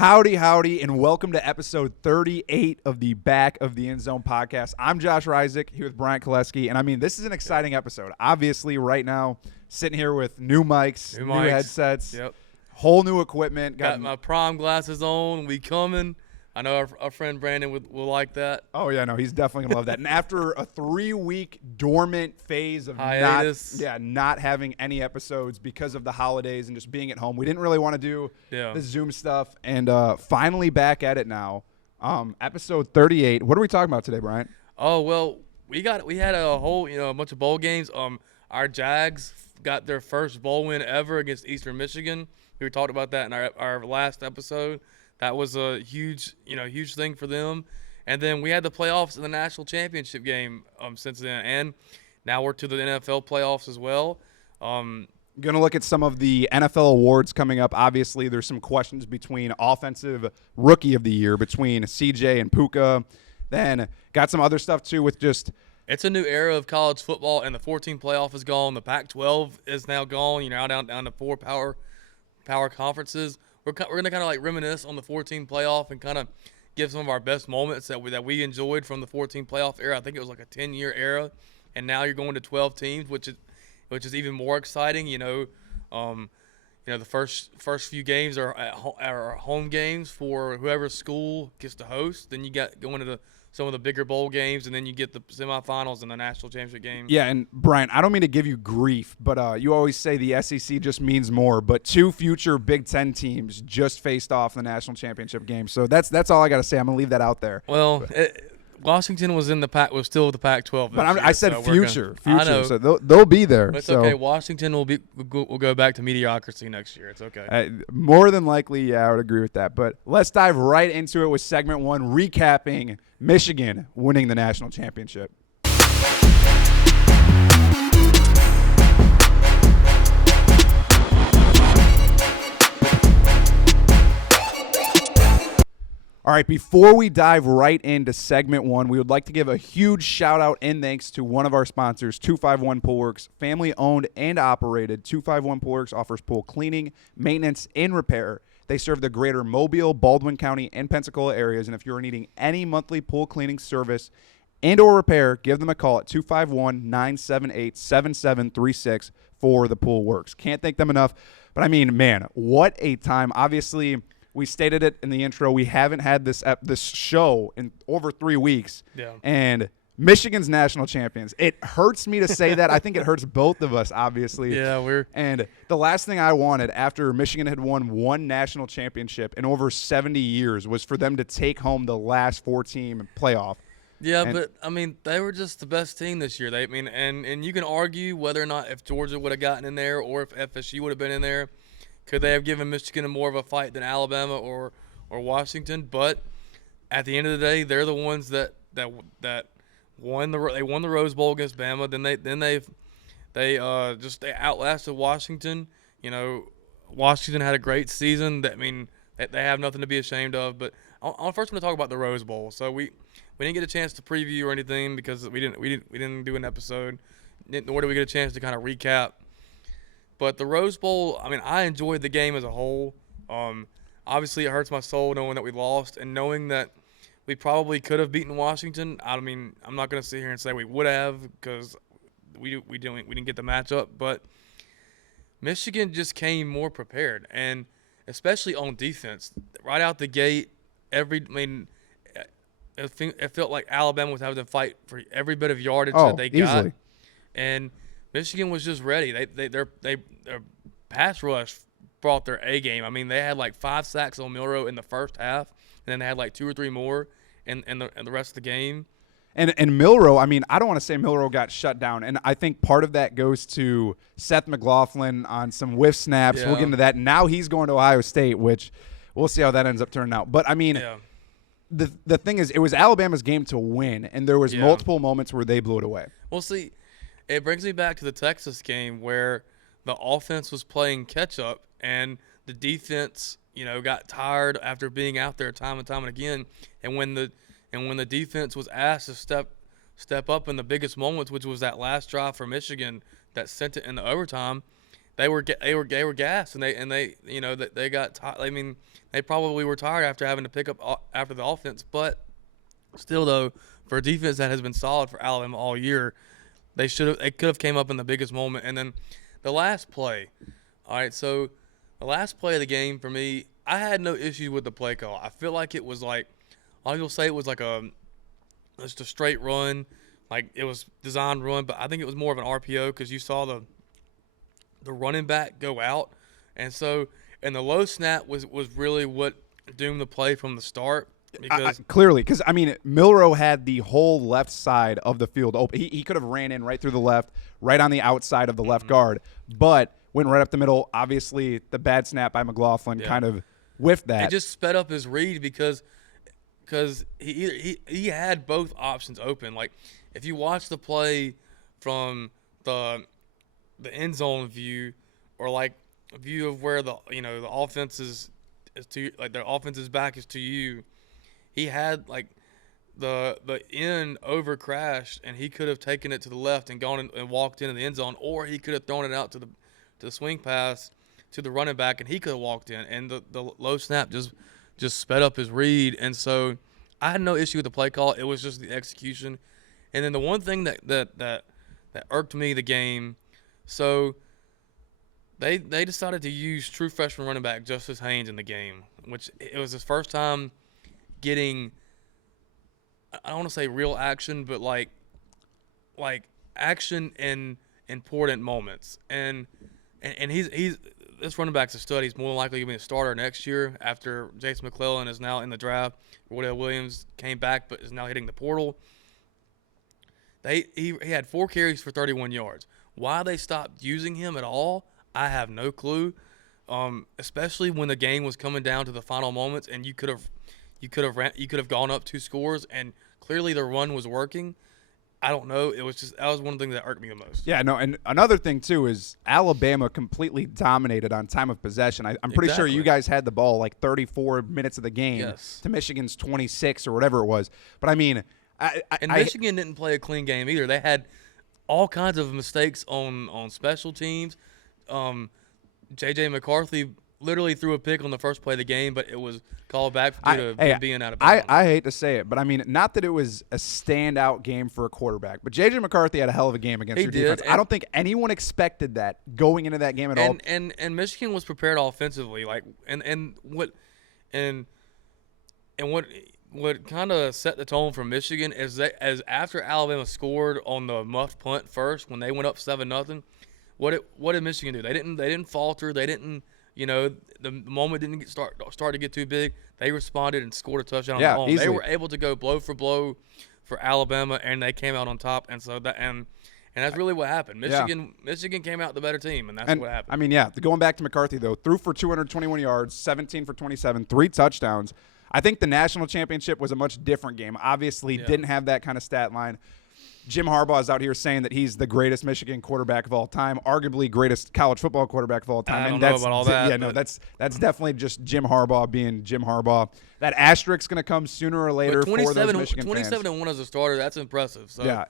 Howdy, howdy, and welcome to episode 38 of the Back of the End Zone podcast. I'm Josh Reisig here with Bryant Koleski, and I mean, this is an exciting episode. Obviously, right now, sitting here with new mics, new headsets, whole new equipment. Got my prime glasses on. We coming. I know our friend Brandon will like that. Oh, yeah, no, he's definitely going to love that. And after a 3-week dormant phase of not having any episodes because of the holidays and just being at home, we didn't really want to do the Zoom stuff. And finally back at it now. Episode 38. What are we talking about today, Brian? Oh, well, we had a whole, a bunch of bowl games. Our Jags got their first bowl win ever against Eastern Michigan. We talked about that in our last episode. That was a huge thing for them. And then we had the playoffs in the national championship game since then. And now we're to the NFL playoffs as well. Going to look at some of the NFL awards coming up. Obviously, there's some questions between Offensive Rookie of the Year between CJ and Puka. Then got some other stuff, too, with just – it's a new era of college football, and the 14 playoff is gone. The Pac-12 is now gone. Down to 4 power conferences. We're going to kind of like reminisce on the 14 playoff and kind of give some of our best moments that we enjoyed from the 14 playoff era. I think it was like a 10-year era, and now you're going to 12 teams, which is even more exciting. The first few games are home games for whoever school gets to host. Then you got going to some of the bigger bowl games, and then you get the semifinals and the national championship game. Yeah, and Brian, I don't mean to give you grief, but you always say the SEC just means more. But 2 future Big Ten teams just faced off in the national championship game, so that's all I got to say. I'm gonna leave that out there. Well, Washington was still the Pac-12. But I said so future. I know. So they'll be there. But it's okay. Washington will go back to mediocrity next year. It's okay. More than likely, yeah, I would agree with that. But let's dive right into it with segment 1, recapping Michigan winning the national championship. All right, before we dive right into segment 1, we would like to give a huge shout out and thanks to one of our sponsors, 251 Pool Works, family owned and operated. 251 Pool Works offers pool cleaning, maintenance, and repair. They serve the greater Mobile, Baldwin County, and Pensacola areas, and if you're needing any monthly pool cleaning service and or repair, give them a call at 251-978-7736 for the Pool Works. Can't thank them enough, but I mean, man, what a time. Obviously, we stated it in the intro. We haven't had this show in over 3 weeks. Yeah. And Michigan's national champions. It hurts me to say that. I think it hurts both of us, obviously. Yeah, And the last thing I wanted after Michigan had won one national championship in over 70 years was for them to take home the last 4-team playoff. Yeah, but I mean, they were just the best team this year. And you can argue whether or not if Georgia would have gotten in there or if FSU would have been in there. Could they have given Michigan more of a fight than Alabama or Washington? But at the end of the day, they're the ones that won the Rose Bowl against Bama. Then they outlasted Washington. Washington had a great season. They have nothing to be ashamed of. But I'm first going to talk about the Rose Bowl. So we didn't get a chance to preview or anything because we didn't do an episode, nor did we get a chance to kind of recap. But the Rose Bowl, I mean, I enjoyed the game as a whole. Obviously, it hurts my soul knowing that we lost and knowing that we probably could have beaten Washington. I mean, I'm not going to sit here and say we would have because we didn't get the matchup. But Michigan just came more prepared, and especially on defense, right out the gate. It felt like Alabama was having to fight for every bit of yardage that they got, easily. And Michigan was just ready. Their pass rush brought their A game. I mean, they had like 5 sacks on Milroe in the first half, and then they had like 2 or 3 more in the rest of the game. And Milroe, I mean, I don't want to say Milroe got shut down, and I think part of that goes to Seth McLaughlin on some whiff snaps. Yeah. We'll get into that. Now he's going to Ohio State, which we'll see how that ends up turning out. But I mean, the thing is, it was Alabama's game to win, and there was multiple moments where they blew it away. We'll see. It brings me back to the Texas game where the offense was playing catch-up and the defense, got tired after being out there time and time and again. And when the defense was asked to step up in the biggest moments, which was that last drive for Michigan that sent it in the overtime, they were gassed, and they you know they got tired. I mean, they probably were tired after having to pick up after the offense, but still though, for a defense that has been solid for Alabama all year, they could have came up in the biggest moment. And then the last play. All right, so the last play of the game for me, I had no issues with the play call. I feel like it was like, I will say it was like just a straight run, like it was designed run, but I think it was more of an RPO because you saw the running back go out, and the low snap was really what doomed the play from the start. Because clearly, because I mean, Milroe had the whole left side of the field open. He could have ran in right through the left, right on the outside of the left guard, but went right up the middle. Obviously, the bad snap by McLaughlin kind of whiffed that. It just sped up his read because he had both options open. Like if you watch the play from the end zone view, or like a view of where the offense is to, like their offense's back is to you. He had like the end over crashed, and he could have taken it to the left and gone and walked into the end zone, or he could have thrown it out to the swing pass to the running back, and he could have walked in. And the low snap just sped up his read, and so I had no issue with the play call. It was just the execution. And then the one thing that irked me the game, so they decided to use true freshman running back Justice Haynes in the game, which it was his first time getting, I don't want to say real action, but like action in important moments. And he's this running back's a stud. He's more than likely going to be a starter next year after Jason McClellan is now in the draft. Wardell Williams came back but is now hitting the portal. He had 4 carries for 31 yards. Why they stopped using him at all, I have no clue. Especially when the game was coming down to the final moments, and you could have gone up 2 scores, and clearly the run was working. I don't know. It was just, that was one of the things that irked me the most. Yeah, no, and another thing too is Alabama completely dominated on time of possession. I'm pretty sure you guys had the ball like 34 minutes of the game to Michigan's 26 or whatever it was. But I mean, Michigan didn't play a clean game either. They had all kinds of mistakes on special teams. J.J. McCarthy literally threw a pick on the first play of the game, but it was called back due to being out of bounds. I hate to say it, but I mean, not that it was a standout game for a quarterback, but J.J. McCarthy had a hell of a game against your defense. I don't think anyone expected that going into that game at all. And Michigan was prepared offensively, like what kind of set the tone for Michigan is that as after Alabama scored on the muffed punt first when they went up 7-0, what did Michigan do? They didn't falter. They didn't. The moment didn't start to get too big. They responded and scored a touchdown on their own. Easily. They were able to go blow for blow for Alabama, and they came out on top. And so and that's really what happened. Michigan came out the better team, and that's what happened. I mean, going back to McCarthy though, threw for 221 yards, 17 for 27, 3 touchdowns. I think the national championship was a much different game. Obviously, didn't have that kind of stat line. Jim Harbaugh is out here saying that he's the greatest Michigan quarterback of all time, arguably greatest college football quarterback of all time. I don't know about all that. Yeah, no, that's definitely just Jim Harbaugh being Jim Harbaugh. That asterisks going to come sooner or later for those Michigan fans. 27-1 as a starter, that's impressive. So. Yeah,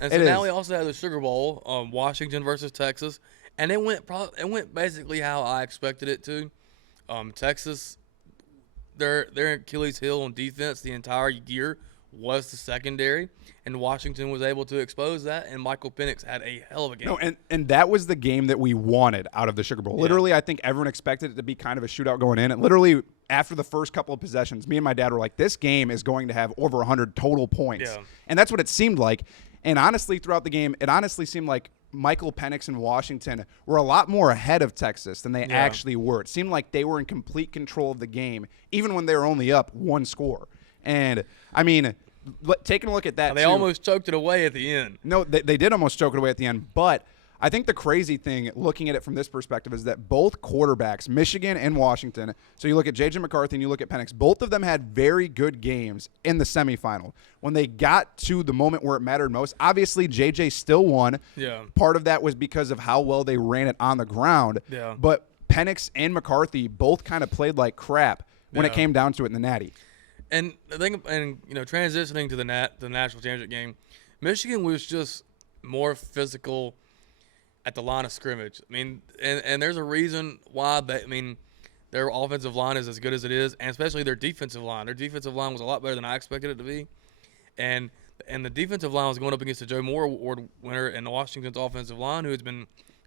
And so now we also have the Sugar Bowl, Washington versus Texas, and it went basically how I expected it to. Texas, their Achilles heel on defense the entire year was the secondary, and Washington was able to expose that, and Michael Penix had a hell of a game. No, and that was the game that we wanted out of the Sugar Bowl. Literally, I think everyone expected it to be kind of a shootout going in. And literally, after the first couple of possessions, me and my dad were like, this game is going to have over 100 total points. Yeah. And that's what it seemed like. And honestly, throughout the game, it honestly seemed like Michael Penix and Washington were a lot more ahead of Texas than they actually were. It seemed like they were in complete control of the game, even when they were only up 1 score. And, I mean, taking a look at that, they almost choked it away at the end. No, they did almost choke it away at the end. But I think the crazy thing, looking at it from this perspective, is that both quarterbacks, Michigan and Washington, so you look at J.J. McCarthy and you look at Penix, both of them had very good games in the semifinal. When they got to the moment where it mattered most, obviously J.J. still won. Yeah. Part of that was because of how well they ran it on the ground. Yeah. But Penix and McCarthy both kind of played like crap when it came down to it in the Natty. And the thing, transitioning to the national championship game, Michigan was just more physical. at the line of scrimmage. I mean, and there's a reason why they. I mean, their offensive line is as good as it is, and especially their defensive line. Their defensive line was a lot better than I expected it to be, and the defensive line was going up against the Joe Moore Award winner and Washington's offensive line, who has been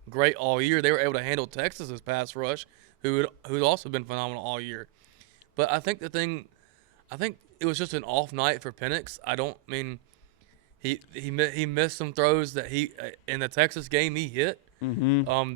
great all year. They were able to handle Texas's pass rush, who's also been phenomenal all year. But I think it was just an off night for Penix. I don't mean he missed some throws that he in the Texas game he hit. Mm-hmm.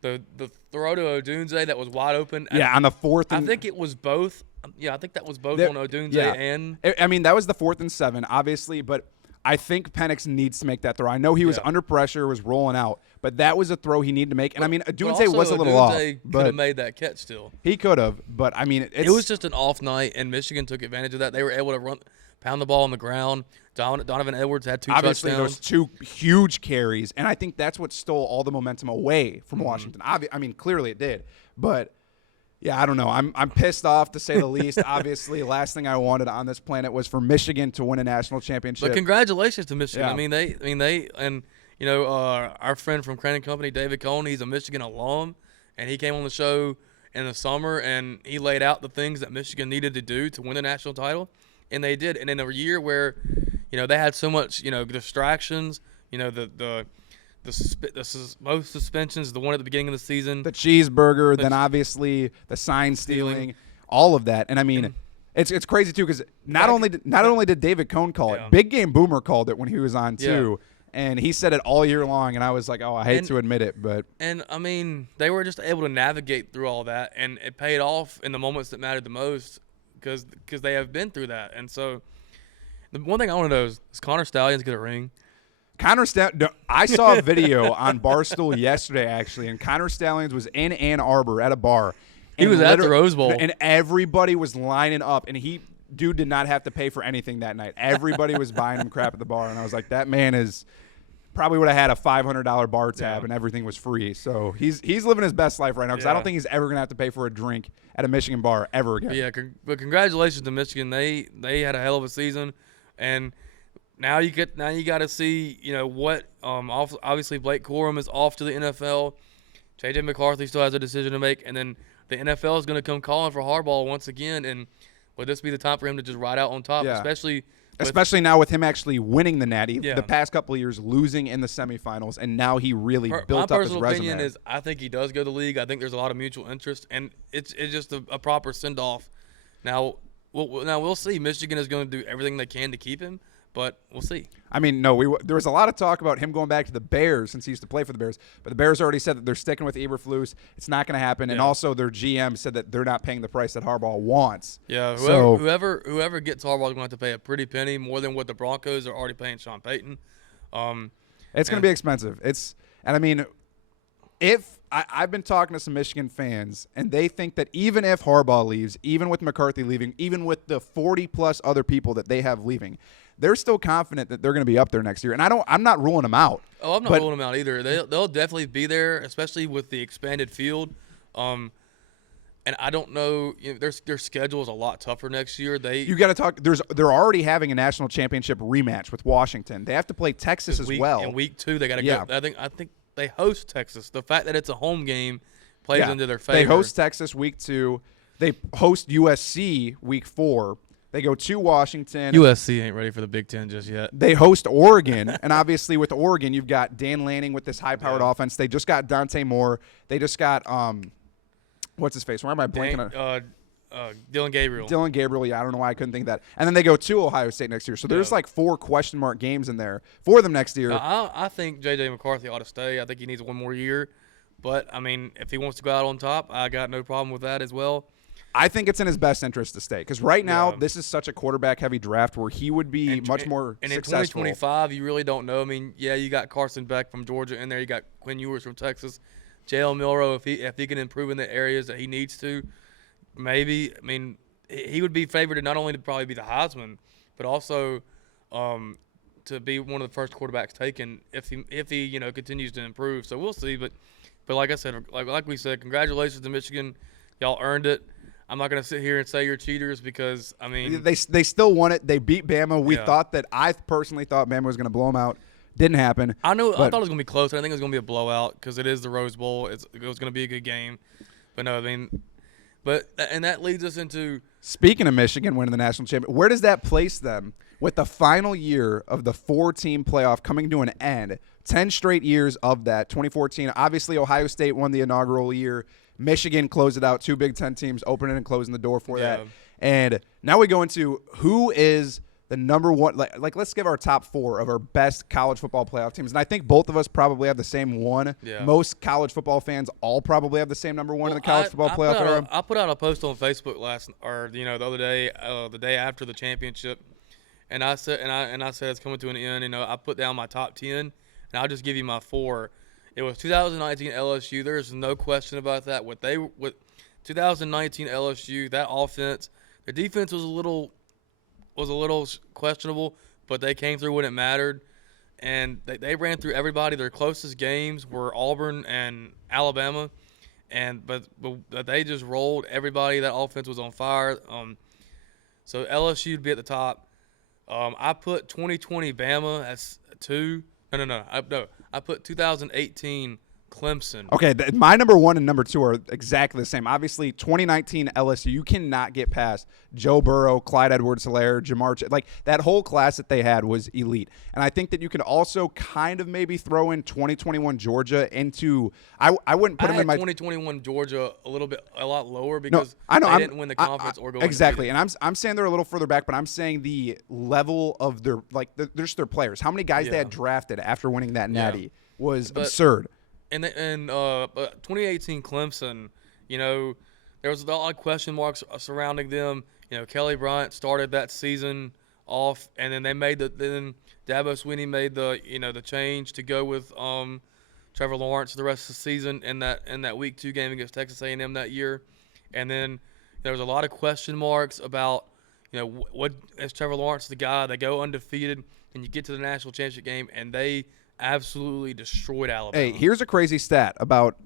The throw to Odunze that was wide open. Yeah, on the fourth. I think it was both. Yeah, I think that was both There- on Odunze yeah. and. I mean, that was the 4th and 7, obviously, but I think Penix needs to make that throw. I know he was Yeah. under pressure, was rolling out, but that was a throw he needed to make. And I mean, But Odunze also, was a little off, Odunze could but have made that catch still. he could have. But I mean, It was just an off night, and Michigan took advantage of that. They were able to pound the ball on the ground. Donovan Edwards had 2 obviously touchdowns. those 2 huge carries, and I think that's what stole all the momentum away from Mm-hmm. Washington. I mean, clearly it did, but yeah, I don't know. I'm pissed off to say the least. Obviously, last thing I wanted on this planet was for Michigan to win a national championship. But congratulations to Michigan. Yeah. I mean, they, and you know, our friend from Crane Company, David Cohn, he's a Michigan alum, and he came on the show in the summer, and he laid out the things that Michigan needed to do to win the national title, and they did. And in a year where, you know, they had so much, you know, distractions, you know, most suspensions, the one at the beginning of the season. The cheeseburger, then obviously the sign stealing, all of that. And I mean, it's crazy too because not only did David Cohn call Yeah. it, Big Game Boomer called it when he was on too, Yeah. and he said it all year long. And I was like, oh, I hate And- to admit it, but And I mean, they were just able to navigate through all that, and it paid off in the moments that mattered the most because they have been through that. And so, the one thing I want to know is Connor Stallions get a ring? Connor I saw a video on Barstool yesterday actually, and Connor Stallions was in Ann Arbor at a bar. He and was at the liter- Rose Bowl. and everybody was lining up, and dude did not have to pay for anything that night. Everybody was buying him crap at the bar, and I was like, that man is probably would have had a $500 bar tab, Yeah. and everything was free. So he's living his best life right now because I Yeah. don't think he's ever gonna have to pay for a drink at a Michigan bar ever again. But yeah, but congratulations to Michigan. They had a hell of a season, and now you got to see, you know, what obviously Blake Corum is off to the NFL. JJ McCarthy still has a decision to make, and then the NFL is going to come calling for Harbaugh once again. And would this be the time for him to just ride out on top, Yeah. especially now with him actually winning the Natty, Yeah. the past couple of years losing in the semifinals, and now he really my built up his personal resume. opinion is I think he does go to the league. I think there's a lot of mutual interest, and it's just a proper send off. Now we'll see. Michigan is going to do everything they can to keep him, but we'll see. I mean, there was a lot of talk about him going back to the Bears since he used to play for the Bears, but the Bears already said that they're sticking with Eberflus. It's not going to happen, and Yeah. also their GM said that they're not paying the price that Harbaugh wants. Yeah, So- whoever gets Harbaugh is going to have to pay a pretty penny, more than what the Broncos are already paying Sean Payton. It's going to be expensive. And I mean, I've been talking to some Michigan fans, and they think that even if Harbaugh leaves, even with McCarthy leaving, even with the 40-plus other people that they have leaving, they're still confident that they're going to be up there next year. And I'm not ruling them out. Oh, I'm not But- ruling them out either. They'll definitely be there, especially with the expanded field. And I don't know, their schedule is a lot tougher next year. You got to talk. They're already having a national championship rematch with Washington. They have to play Texas as well. In week 2, they got to Yeah. go. I think they host Texas. The fact that it's a home game plays Yeah. into their favor. They host Texas week 2. They host USC week 4. They go to Washington. USC ain't ready for the Big Ten just yet. They host Oregon, and obviously with Oregon, you've got Dan Lanning with this high-powered Yeah. offense. They just got Dante Moore. They just got what's his face? Why am I blanking on Dylan Gabriel. Dylan Gabriel? Yeah, I don't know why I couldn't think of that. And then they go to Ohio State next year. So there's Yeah. like 4 question mark games in there for them next year. I think J.J. McCarthy ought to stay. I think he needs one more year. But, I mean, if he wants to go out on top, I got no problem with that as well. I think it's in his best interest to stay because right now Yeah. this is such a quarterback-heavy draft where he would be much more And successful. in 2025, you really don't know. I mean, yeah, you got Carson Beck from Georgia in there. You got Quinn Ewers from Texas. Jalen Milroe, if he can improve in the areas that he needs to, maybe. I mean, he would be favored to not only to probably be the Heisman, but also to be one of the first quarterbacks taken if he continues to improve. So we'll see. But like I said, like we said, congratulations to Michigan. Y'all earned it. I'm not going to sit here and say you're cheaters because, I mean. They still won it. They beat Bama. Yeah. I personally thought Bama was going to blow them out. Didn't happen. I thought but it was gonna be close. I think it was gonna be a blowout because it is the Rose Bowl. It was gonna be a good game, but no, I mean, and that leads us into speaking of Michigan winning the national championship, where does that place them with the final year of the 4-team playoff coming to an end? 10 straight years of that. 2014, obviously Ohio State won the inaugural year. Michigan closed it out. 2 Big Ten teams opening and closing the door for that. And now we go into who is the number one. Like let's give our top 4 of our best college football playoff teams. And I think both of us probably have the same one. Yeah. Most college football fans all probably have the same number one in the college football playoff era. I put out a post on Facebook the other day, the day after the championship, and I said it's coming to an end. I put down my top 10, and I'll just give you my 4. It was 2019 LSU. There's no question about that. With 2019 LSU, that offense, their defense was a little questionable, but they came through when it mattered, and they ran through everybody. Their closest games were Auburn and Alabama, but they just rolled everybody. That offense was on fire. So LSU would be at the top. I put 2020 Bama as 2. I put 2018 Clemson. Okay, my number 1 and number 2 are exactly the same. Obviously, 2019 LSU, you cannot get past Joe Burrow, Clyde Edwards-Helaire, Jamar. Like, that whole class that they had was elite. And I think that you can also kind of maybe throw in 2021 Georgia into – I wouldn't put them in my – 2021 Georgia a lot lower because I know, they didn't win the conference or go exactly. undefeated. And I'm saying they're a little further back, but I'm saying the level of their – just their players. How many guys they had drafted after winning that natty was absurd. And 2018 Clemson, there was a lot of question marks surrounding them. Kelly Bryant started that season off, and then then Dabo Swinney made the change to go with Trevor Lawrence the rest of the season in that Week 2 game against Texas A&M that year. And then there was a lot of question marks about what is Trevor Lawrence the guy? They go undefeated, and you get to the national championship game, and they absolutely destroyed Alabama. Hey, here's a crazy stat about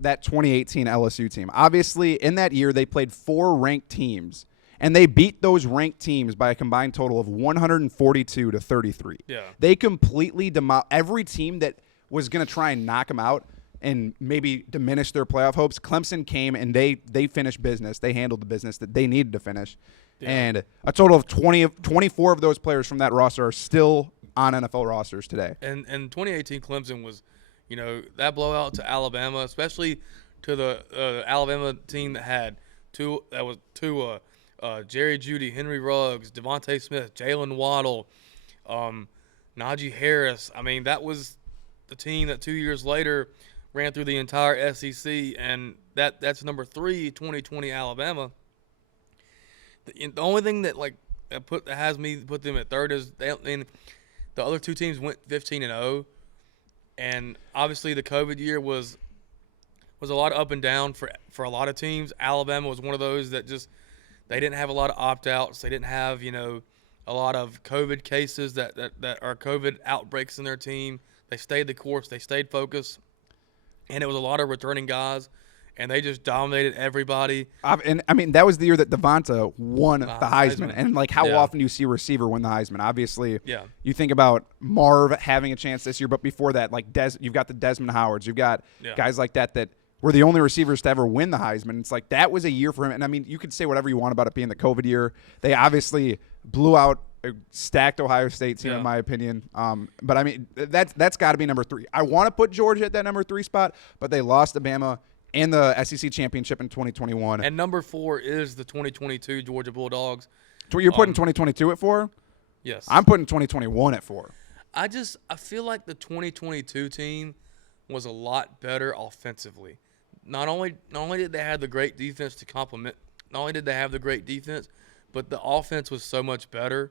that 2018 LSU team. Obviously, in that year, they played 4 ranked teams, and they beat those ranked teams by a combined total of 142 to 33. Yeah. They completely every team that was going to try and knock them out and maybe diminish their playoff hopes. Clemson came, and they finished business. They handled the business that they needed to finish. Yeah. And a total of 24 of those players from that roster are still on NFL rosters today. And 2018 Clemson was, that blowout to Alabama, especially to the Alabama team that was Jerry Jeudy, Henry Ruggs, Devontae Smith, Jalen Waddle, Najee Harris. I mean, that was the team that 2 years later ran through the entire SEC, and that's number 3, 2020 Alabama. The only thing that has me put them at third is the other 2 teams went 15-0, and obviously the COVID year was a lot of up and down for a lot of teams. Alabama was one of those that just they didn't have a lot of opt-outs. They didn't have a lot of COVID cases that are COVID outbreaks in their team. They stayed the course. They stayed focused, and it was a lot of returning guys. And they just dominated everybody. And I mean, that was the year that Devonta won the Heisman. And how often do you see a receiver win the Heisman? Obviously, you think about Marv having a chance this year, but before that, you've got the Desmond Howards, you've got guys like that were the only receivers to ever win the Heisman. It's like that was a year for him. And I mean, you could say whatever you want about it being the COVID year. They obviously blew out a stacked Ohio State team, in my opinion. But I mean, that's got to be number 3. I want to put Georgia at that number 3 spot, but they lost to Bama and the SEC championship in 2021. And number 4 is the 2022 Georgia Bulldogs. So you're putting 2022 at 4? Yes. I'm putting 2021 at 4. I feel like the 2022 team was a lot better offensively. Not only did they have the great defense to complement, not only did they have the great defense, but the offense was so much better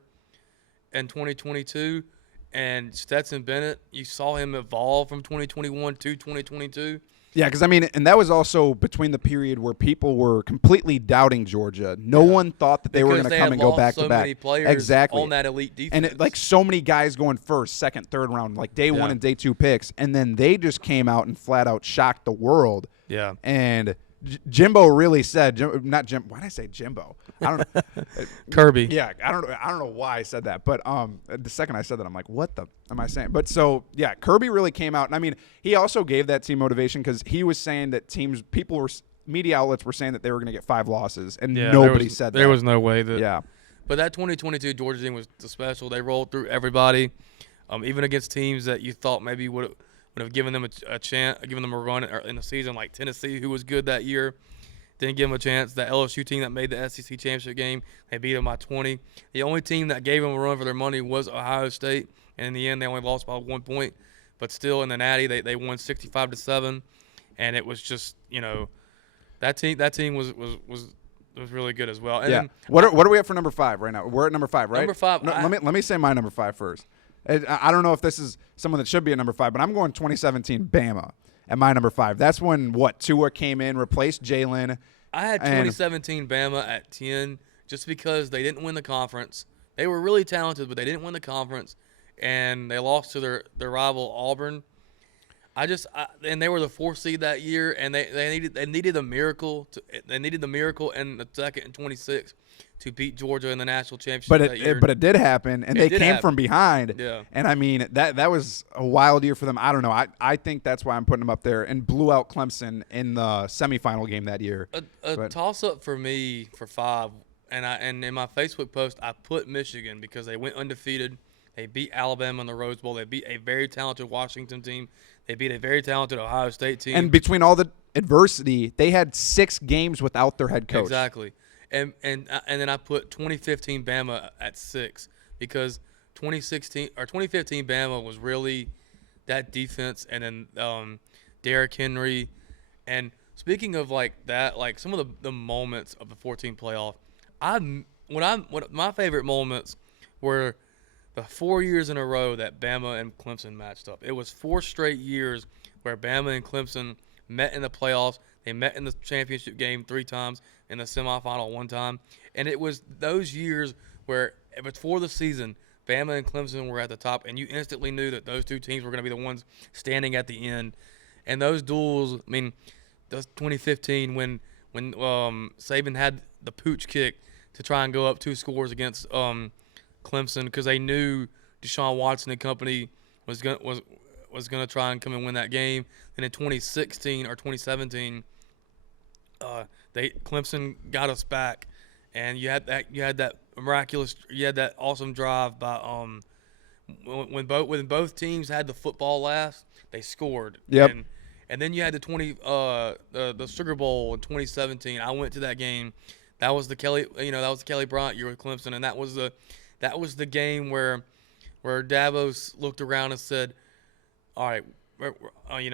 in 2022. And Stetson Bennett, you saw him evolve from 2021 to 2022. Yeah, because, I mean, and that was also between the period where people were completely doubting Georgia. No one thought that they were going to come and go back to back. Many players on that elite defense. And so many guys going first, second, third round, day 1 and day 2 picks. And then they just came out and flat out shocked the world. Yeah. And Jimbo really said, not Jim. Why did I say Jimbo? I don't know. Kirby. Yeah, I don't know why I said that, but the second I said that, I'm like, what the am I saying? But so yeah, Kirby really came out, and I mean, he also gave that team motivation because he was saying that media outlets were saying that they were going to get 5 losses, and nobody said that. There was no way that. Yeah. But that 2022 Georgia team was special. They rolled through everybody, even against teams that you thought maybe would have given them a chance, given them a run in the season, like Tennessee, who was good that year. Didn't give them a chance. That LSU team that made the SEC championship game, they beat them by 20. The only team that gave them a run for their money was Ohio State, and in the end, they only lost by 1 point. But still, in the Natty, they won 65-7, and it was just that team was really good as well. And yeah. then, What are we at for number 5 right now? We're at number 5, right? Number 5. No, let me say my number 5 first. I don't know if this is someone that should be at number 5, but I'm going 2017 Bama at my number 5. That's when Tua came in, replaced Jalen. I had 2017 Bama at 10 just because they didn't win the conference. They were really talented, but they didn't win the conference, and they lost to their rival Auburn. And they were the 4th seed that year, and they needed a miracle. They needed the miracle in the second and 26 to beat Georgia in the national championship that year. But it did happen, and they came from behind. Yeah. And I mean that was a wild year for them. I don't know. I think that's why I'm putting them up there, and blew out Clemson in the semifinal game that year. A toss up for me for 5, and in my Facebook post I put Michigan because they went undefeated. They beat Alabama in the Rose Bowl. They beat a very talented Washington team. They beat a very talented Ohio State team. And between all the adversity, they had 6 games without their head coach. Exactly. And then I put 2015 Bama at 6 because 2015 Bama was really that defense, and then Derrick Henry. And speaking of like that, like some of the moments of the 14 playoff, my favorite moments were the 4 years in a row that Bama and Clemson matched up. It was 4 straight years where Bama and Clemson met in the playoffs. They met in the championship game 3 times, in the semifinal 1 time. And it was those years where before the season, Bama and Clemson were at the top, and you instantly knew that those 2 teams were going to be the ones standing at the end. And those duels, I mean, that's 2015 when Saban had the pooch kick to try and go up 2 scores against Clemson because they knew Deshaun Watson and company was going to try and come and win that game. And in 2016 or 2017, Clemson got us back, and you had that awesome drive by when both teams had the football last, they scored. Yep. And then you had the Sugar Bowl in 2017. I went to that game. That was the Kelly Bryant year with Clemson, and that was the game where Davos looked around and said, "All right, I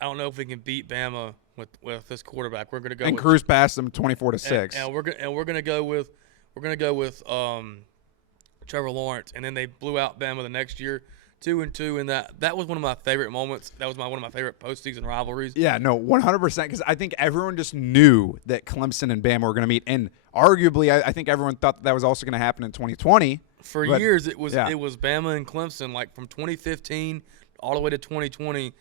don't know if we can beat Bama with this quarterback. We're going to go and cruise past them 24-6. and we're going to go with Trevor Lawrence." And then they blew out Bama the next year, 2-2, and that was one of my favorite moments. That was one of my favorite postseason rivalries. Yeah, no, 100%, because I think everyone just knew that Clemson and Bama were going to meet, and arguably, I think everyone thought that was also going to happen in 2020. For years, it was Bama and Clemson, like from 2015 all the way to 2020.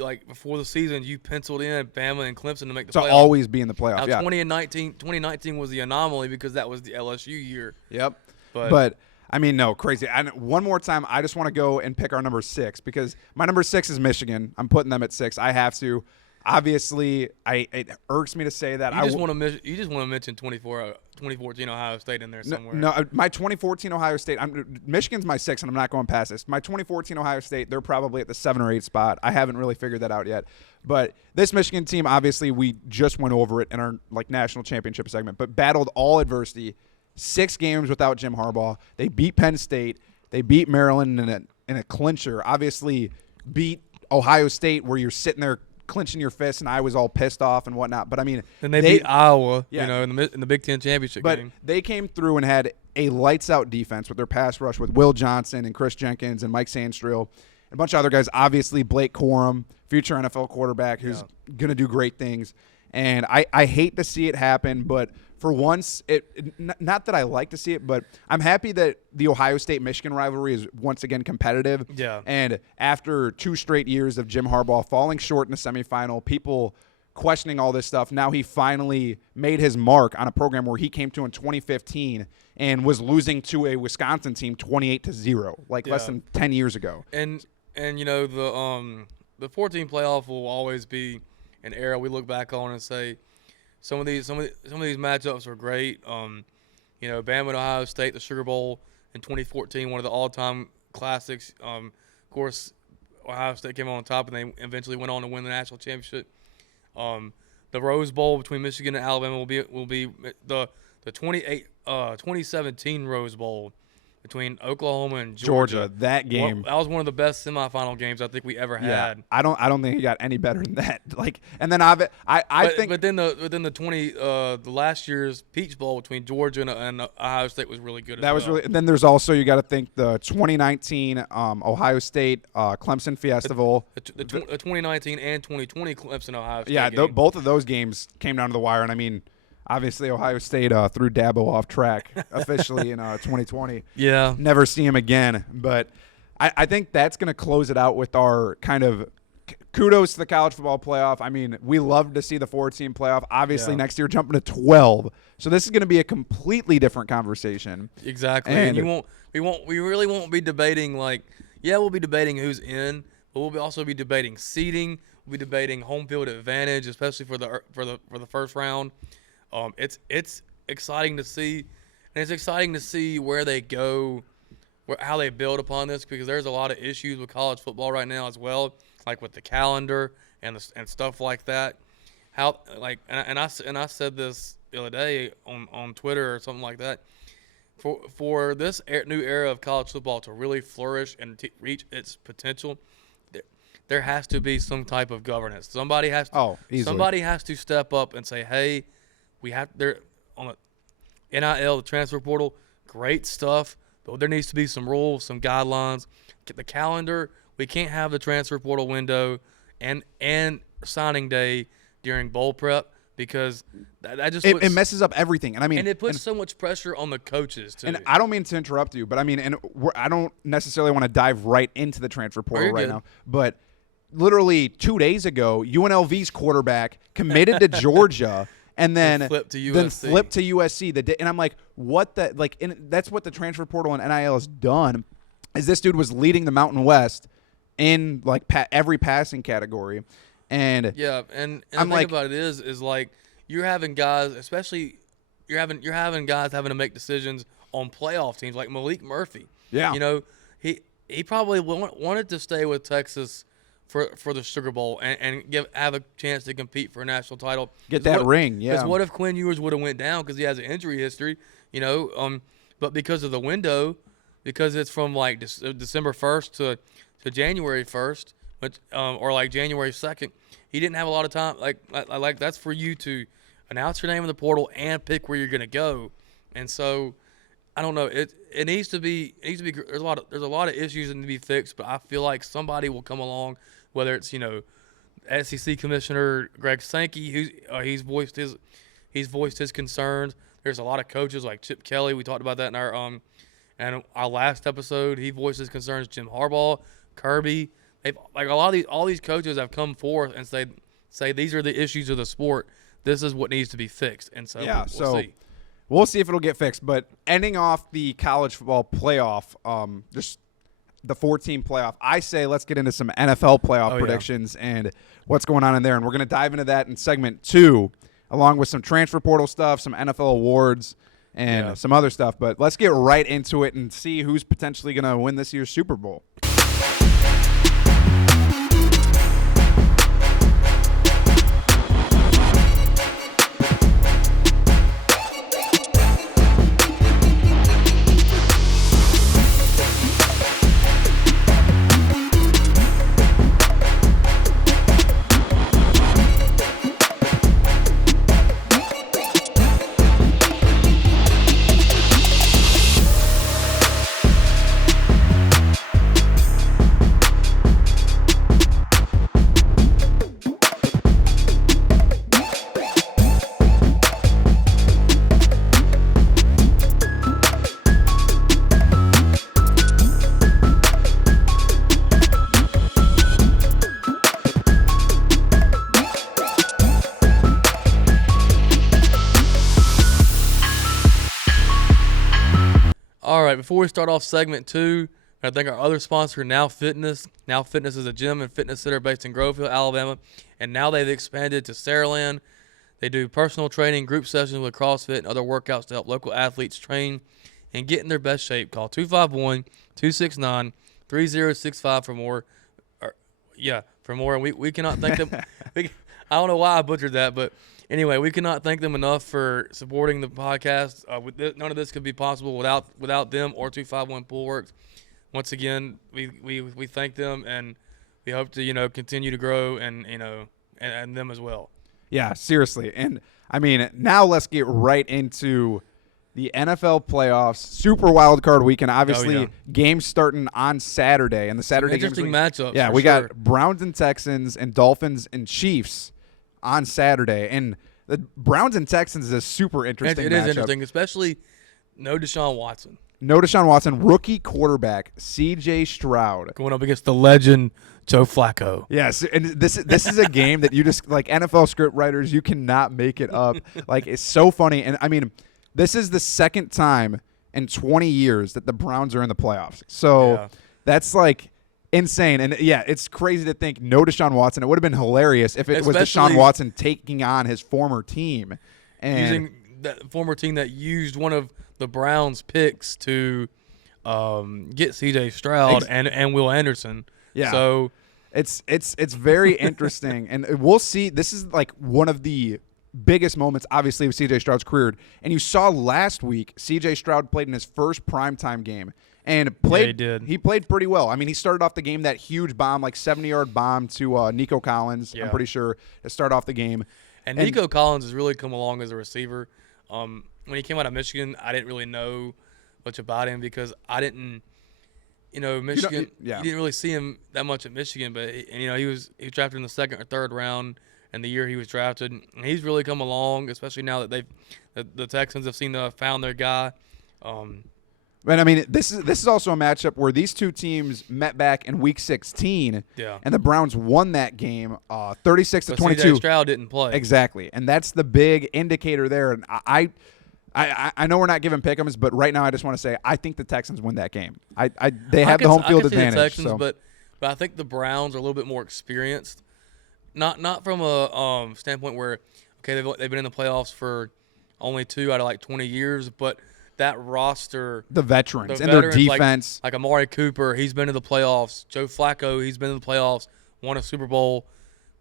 Like before the season, you penciled in Bama and Clemson to make the playoffs. To always be in the playoffs. Now, yeah. 2019 was the anomaly because that was the LSU year. Yep. But I mean, no, crazy. And one more time, I just want to go and pick our number 6 because my number 6 is Michigan. I'm putting them at 6. I have to. Obviously, it irks me to say that. You just want to mention 2014 Ohio State in there somewhere. No, my 2014 Ohio State. Michigan's my 6, and I'm not going past this. My 2014 Ohio State, they're probably at the 7 or 8 spot. I haven't really figured that out yet. But this Michigan team, obviously, we just went over it in our national championship segment, but battled all adversity. 6 games without Jim Harbaugh. They beat Penn State. They beat Maryland in a clincher. Obviously, beat Ohio State where you're sitting there clenching your fists, and I was all pissed off and whatnot. But I mean, and they beat Iowa, yeah. in the Big Ten championship game. But they came through and had a lights out defense with their pass rush with Will Johnson and Chris Jenkins and Mike Sandstrill, and a bunch of other guys. Obviously, Blake Corum, future NFL quarterback, who's going to do great things. And I hate to see it happen, but for once, not that I like to see it, but I'm happy that the Ohio State-Michigan rivalry is once again competitive. Yeah. And after 2 straight years of Jim Harbaugh falling short in the semifinal, people questioning all this stuff. Now he finally made his mark on a program where he came to in 2015 and was losing to a Wisconsin team 28-0, like less than 10 years ago. And you know, the 14 playoff will always be an era we look back on and say some of these matchups were great. You know, Bama and Ohio State, the Sugar Bowl in 2014, one of the all-time classics. Of course, Ohio State came on top, and they eventually went on to win the national championship. The Rose Bowl between Michigan and Alabama will be the 2017 Rose Bowl between Oklahoma and Georgia. That game. That was one of the best semifinal games I think we ever had. I don't think it got any better than that. Like, and then But then the last year's Peach Bowl between Georgia and Ohio State was really good. That was really. And then there's also, you got to think, the 2019 Ohio State Clemson Fiesta Bowl. The 2019 and 2020 Clemson Ohio State. Yeah, game. both of those games came down to the wire, and I mean, obviously Ohio State threw Dabo off track officially in 2020. Yeah, never see him again. But I think that's going to close it out with our kind of kudos to the college football playoff. I mean, we love to see the 4-team playoff. Obviously, next year jumping to 12. So this is going to be a completely different conversation. Exactly. And we really won't be debating we'll be debating who's in, but we'll also be debating seeding. We'll be debating home field advantage, especially for the first round. It's exciting to see, and it's exciting to see where they go, how they build upon this, because there's a lot of issues with college football right now as well, like with the calendar and stuff like that. I said this the other day on Twitter or something like that. For this new era of college football to really flourish and to reach its potential, there has to be some type of governance. Somebody has to step up and say, hey, we have there on the NIL, the transfer portal, great stuff, but there needs to be some rules, some guidelines. The calendar, we can't have the transfer portal window and signing day during bowl prep, because that just it messes up everything. And I mean, and it puts so much pressure on the coaches too. And I don't mean to interrupt you, but I mean, I don't necessarily want to dive right into the transfer portal right now, but literally 2 days ago, UNLV's quarterback committed to Georgia. And then flip to USC. And I'm like, what the that's what the transfer portal and NIL has done. Is this dude was leading the Mountain West in every passing category, and and the thing about it is like you're having guys, especially you're having guys having to make decisions on playoff teams like Malik Murphy. Yeah, you know, he probably wanted to stay with Texas for the Sugar Bowl and have a chance to compete for a national title. Get that ring, yeah. Because what if Quinn Ewers would have went down because he has an injury history, you know? But because of the window, because it's from December 1st to January 1st, or January 2nd, he didn't have a lot of time. Like that's for you to announce your name in the portal and pick where you're going to go. And so, I don't know. It needs to be. There's a lot of issues that need to be fixed, but I feel like somebody will come along. Whether it's SEC Commissioner Greg Sankey, he's voiced his concerns. There's a lot of coaches like Chip Kelly. We talked about that in our last episode. He voiced his concerns. Jim Harbaugh, Kirby. All these coaches have come forth and say these are the issues of the sport. This is what needs to be fixed. And so we'll see. We'll see if it'll get fixed. But ending off the college football playoff, just the 14 playoff, I say let's get into some NFL playoff predictions and what's going on in there. And we're going to dive into that in segment 2, along with some transfer portal stuff, some NFL awards, and some other stuff. But let's get right into it and see who's potentially going to win this year's Super Bowl. before we start off segment 2, I thank our other sponsor, Now Fitness. Now Fitness is a gym and fitness center based in Groveville, Alabama, and now they've expanded to Saraland. They do personal training, group sessions with CrossFit, and other workouts to help local athletes train and get in their best shape. Call 251-269-3065 for more. For more. And we cannot thank them. I don't know why I butchered that, but anyway, we cannot thank them enough for supporting the podcast. None of this could be possible without them or 251 Pool Works. Once again, we thank them, and we hope to continue to grow and them as well. Yeah, seriously. And I mean, now let's get right into the NFL playoffs, Super Wild Card Weekend. Obviously, games starting on Saturday, and the Saturday interesting games. matchups. Yeah, we got Browns and Texans and Dolphins and Chiefs on Saturday, and the Browns and Texans is a super interesting. It is matchup. interesting, especially no Deshaun Watson. No Deshaun Watson, rookie quarterback C.J. Stroud Going up against the legend Joe Flacco. Yes, and this is a game that you just like NFL script writers, you cannot make it up. Like, it's so funny, and I mean, this is the second time in 20 years that the Browns are in the playoffs. So that's like insane, and yeah, it's crazy to think no Deshaun Watson. It would have been hilarious if it was Deshaun Watson taking on his former team and using that former team that used one of the Browns' picks to get C.J. Stroud and Will Anderson. Yeah. So it's very interesting, and we'll see. This is like one of the biggest moments, obviously, of C.J. Stroud's career. And you saw last week, C.J. Stroud played in his first primetime game and played. Yeah, he did. He played pretty well. I mean, he started off the game, that huge bomb, like 70-yard bomb to Nico Collins. Yeah. I'm pretty sure to start off the game. And Nico Collins has really come along as a receiver. When he came out of Michigan, I didn't really know much about him because I didn't. Michigan. You didn't really see him that much at Michigan, but he was drafted in the second or third round, and the year he was drafted, and he's really come along, especially now that the Texans have found their guy. But I mean, this is also a matchup where these two teams met back in Week 16, and the Browns won that game, 36-22. C.J. Stroud didn't play Exactly, and that's the big indicator there. And I know we're not giving pick'ems, but right now I just want to say I think the Texans win that game. They have the home field advantage. The Texans, but I think the Browns are a little bit more experienced. Not from a standpoint where they've been in the playoffs for only 2 out of like 20 years, but that roster, the veterans and their defense, like Amari Cooper, he's been to the playoffs. Joe Flacco, he's been to the playoffs, won a Super Bowl,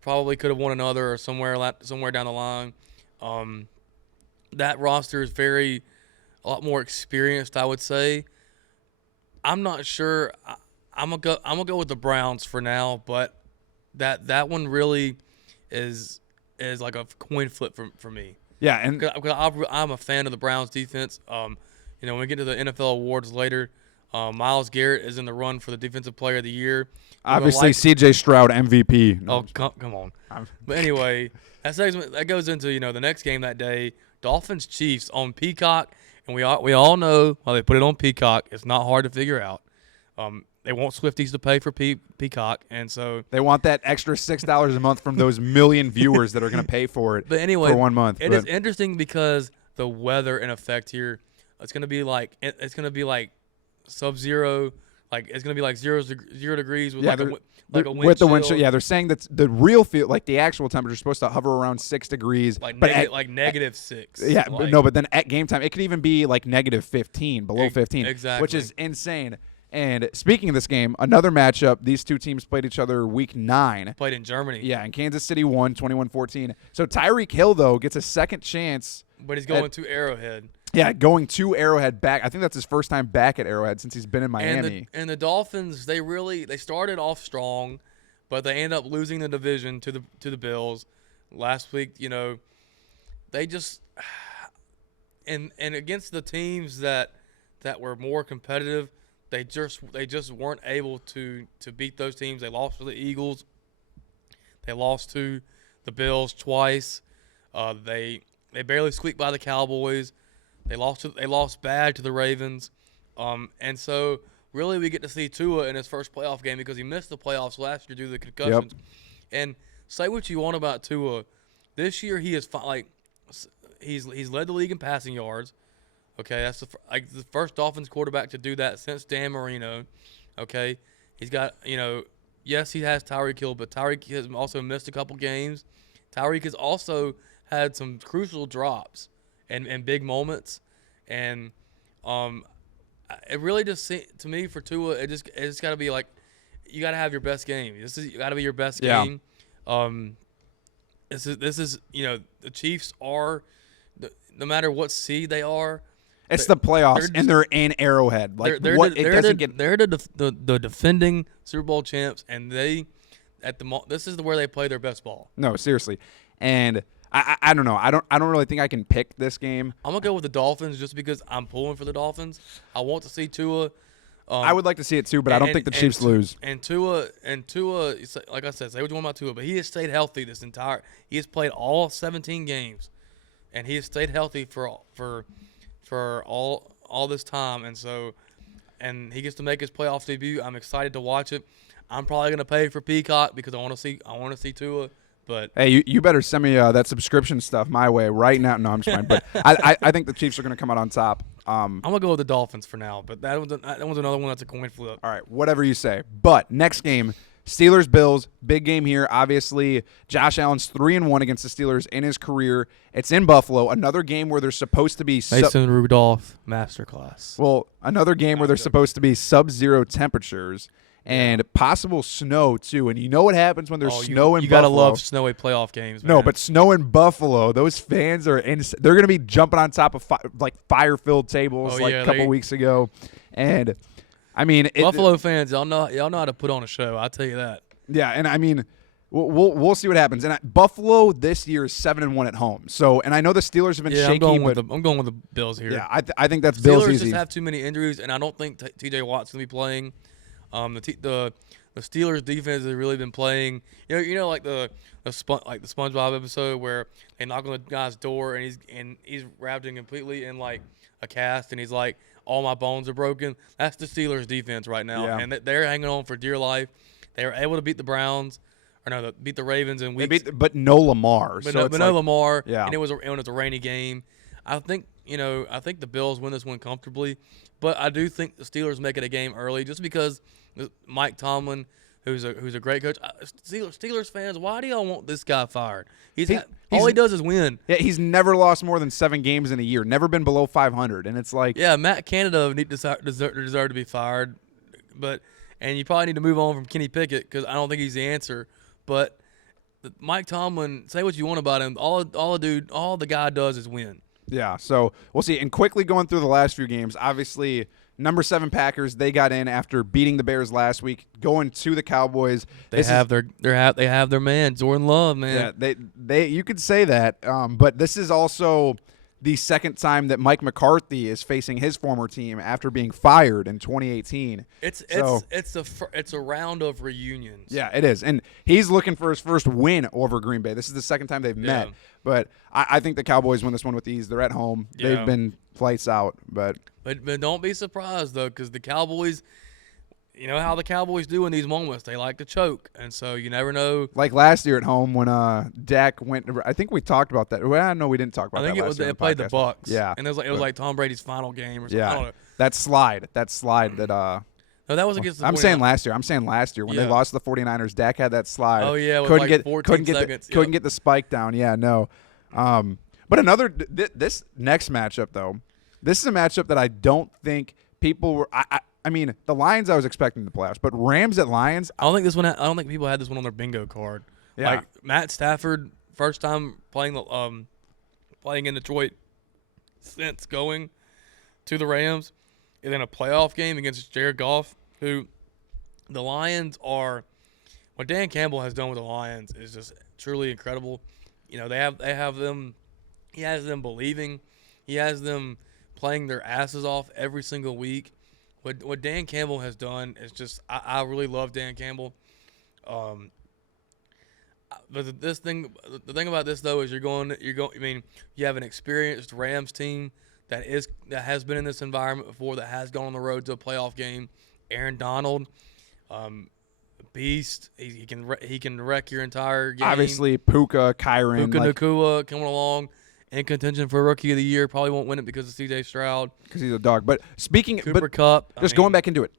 probably could have won another or somewhere down the line. That roster is a lot more experienced, I would say. I'm not sure. I'm gonna go with the Browns for now, but that one really is like a coin flip for me. Yeah, and I'm a fan of the Browns defense. When we get to the NFL awards later, Myles Garrett is in the run for the Defensive Player of the Year. Obviously, C.J. Stroud MVP. No, come on. But anyway, that goes into the next game that day. Dolphins Chiefs on Peacock, and we all know while they put it on Peacock, it's not hard to figure out. They want Swifties to pay for Peacock, and so they want that extra $6 a month from those million viewers that are going to pay for it. But anyway, for 1 month. It is interesting because the weather in effect here, it's going to be like sub-zero, like it's going to be like 0 degrees with a wind with the chill. wind chill. Yeah, they're saying that the real feel, like the actual temperature, is supposed to hover around 6 degrees, like -6. Yeah, but then at game time, it could even be like -15, below 15, exactly, which is insane. And speaking of this game, another matchup, these two teams played each other Week 9. Played in Germany. Yeah, and Kansas City won 21-14. So Tyreek Hill, though, gets a second chance. But he's going to Arrowhead. Yeah, going to Arrowhead back. I think that's his first time back at Arrowhead since he's been in Miami. And the Dolphins, they started off strong, but they end up losing the division to the Bills last week. They just and against the teams that were more competitive, they just weren't able to beat those teams. They lost to the Eagles. They lost to the Bills twice. They barely squeaked by the Cowboys. They lost bad to the Ravens. And so really we get to see Tua in his first playoff game because he missed the playoffs last year due to the concussions. Yep. And say what you want about Tua, this year he is he's led the league in passing yards. Okay, that's the first Dolphins quarterback to do that since Dan Marino. Okay, he's got yes, he has Tyreek Hill, but Tyreek has also missed a couple games. Tyreek has also had some crucial drops and big moments, and it really just to me for Tua, it's got to be like you got to have your best game. This is got to be your best game. This is the Chiefs are no matter what seed they are. It's the playoffs, and they're in Arrowhead. Like they're the defending Super Bowl champs, and this is where they play their best ball. No, seriously, and I don't know. I don't really think I can pick this game. I'm gonna go with the Dolphins just because I'm pulling for the Dolphins. I want to see Tua. I would like to see it too, but I don't think the Chiefs lose. And Tua, like I said, say what you want about Tua, but he has stayed healthy this entire. He has played all 17 games, and he has stayed healthy for all this time, and he gets to make his playoff debut. I'm excited to watch it. I'm probably gonna pay for Peacock because I want to see Tua. But hey, you better send me that subscription stuff my way right now. No, I'm just fine. But I think the Chiefs are gonna come out on top. I'm gonna go with the Dolphins for now. But that was another one that's a coin flip. All right, whatever you say. But next game, Steelers Bills, big game here. Obviously, Josh Allen's 3-1 against the Steelers in his career. It's in Buffalo. Another game where there's supposed to be Mason Rudolph masterclass. Well, another game where there's supposed to be sub-zero temperatures and possible snow too. And you know what happens when there's snow in Buffalo? You gotta love snowy playoff games, man. No, but snow in Buffalo, those fans are they're gonna be jumping on top of fire-filled tables a couple weeks ago, and I mean Buffalo fans, y'all know how to put on a show. I'll tell you that. Yeah, and I mean. We'll see what happens. And Buffalo this year is 7-1 at home. So, and I know the Steelers have been shaky. I'm going with the Bills here. Yeah, I think that's Bills easy. Steelers just have too many injuries, and I don't think T.J. Watt's going to be playing. The Steelers defense has really been playing. Like the SpongeBob episode where they knock on the guy's door and he's wrapped in completely in like a cast, and he's like, all my bones are broken. That's the Steelers defense right now, and they're hanging on for dear life. They were able to beat the Browns. Beat the Ravens in weeks. But no Lamar. But no Lamar. Yeah. And it was a rainy game. I think the Bills win this one comfortably, but I do think the Steelers make it a game early just because Mike Tomlin, who's a great coach. Steelers fans, why do y'all want this guy fired? All he does is win. Yeah, he's never lost more than 7 games in a year. Never been below 500, and it's like Matt Canada deserve to be fired, and you probably need to move on from Kenny Pickett because I don't think he's the answer. But Mike Tomlin, say what you want about him, all the guy does is win. Yeah, so we'll see. And quickly going through the last few games, obviously number 7 Packers, they got in after beating the Bears last week, going to the Cowboys. They have their man, Jordan Love, man. Yeah, they you could say that. But this is also the second time that Mike McCarthy is facing his former team after being fired in 2018. It's a round of reunions. Yeah, it is, and he's looking for his first win over Green Bay. This is the second time they've met, but I think the Cowboys win this one with ease. They're at home. Yeah. They've been lights out, but don't be surprised though, because the Cowboys. You know how the Cowboys do in these moments. They like to choke, and so you never know. Like last year at home when Dak went – I think we talked about that. Well, no, we didn't talk about that last year. I think they played the Bucks. Yeah. And it was like Tom Brady's final game or something. Yeah. I don't know. That slide that No, that was against the 49ers. I'm saying last year when they lost to the 49ers, Dak had that slide. Oh, yeah. It was 14 seconds. Couldn't get the spike down. Yeah, no. But this next matchup, though, this is a matchup that I don't think people were – I mean, the Lions I was expecting the playoffs, but Rams at Lions. I don't think people had this one on their bingo card. Yeah. Like Matt Stafford, first time playing in Detroit since going to the Rams, and then a playoff game against Jared Goff, who the Lions are. What Dan Campbell has done with the Lions is just truly incredible. They have them. He has them believing. He has them playing their asses off every single week. What Dan Campbell has done is just I really love Dan Campbell. But the thing about this though is you're going. I mean, you have an experienced Rams team that has been in this environment before, that has gone on the road to a playoff game. Aaron Donald, beast. He can wreck your entire game. Obviously, Puka, Kyron, Nakua coming along, in contention for Rookie of the Year. Probably won't win it because of C.J. Stroud. because he's a dog. But speaking, Cooper Kupp. Going back into it,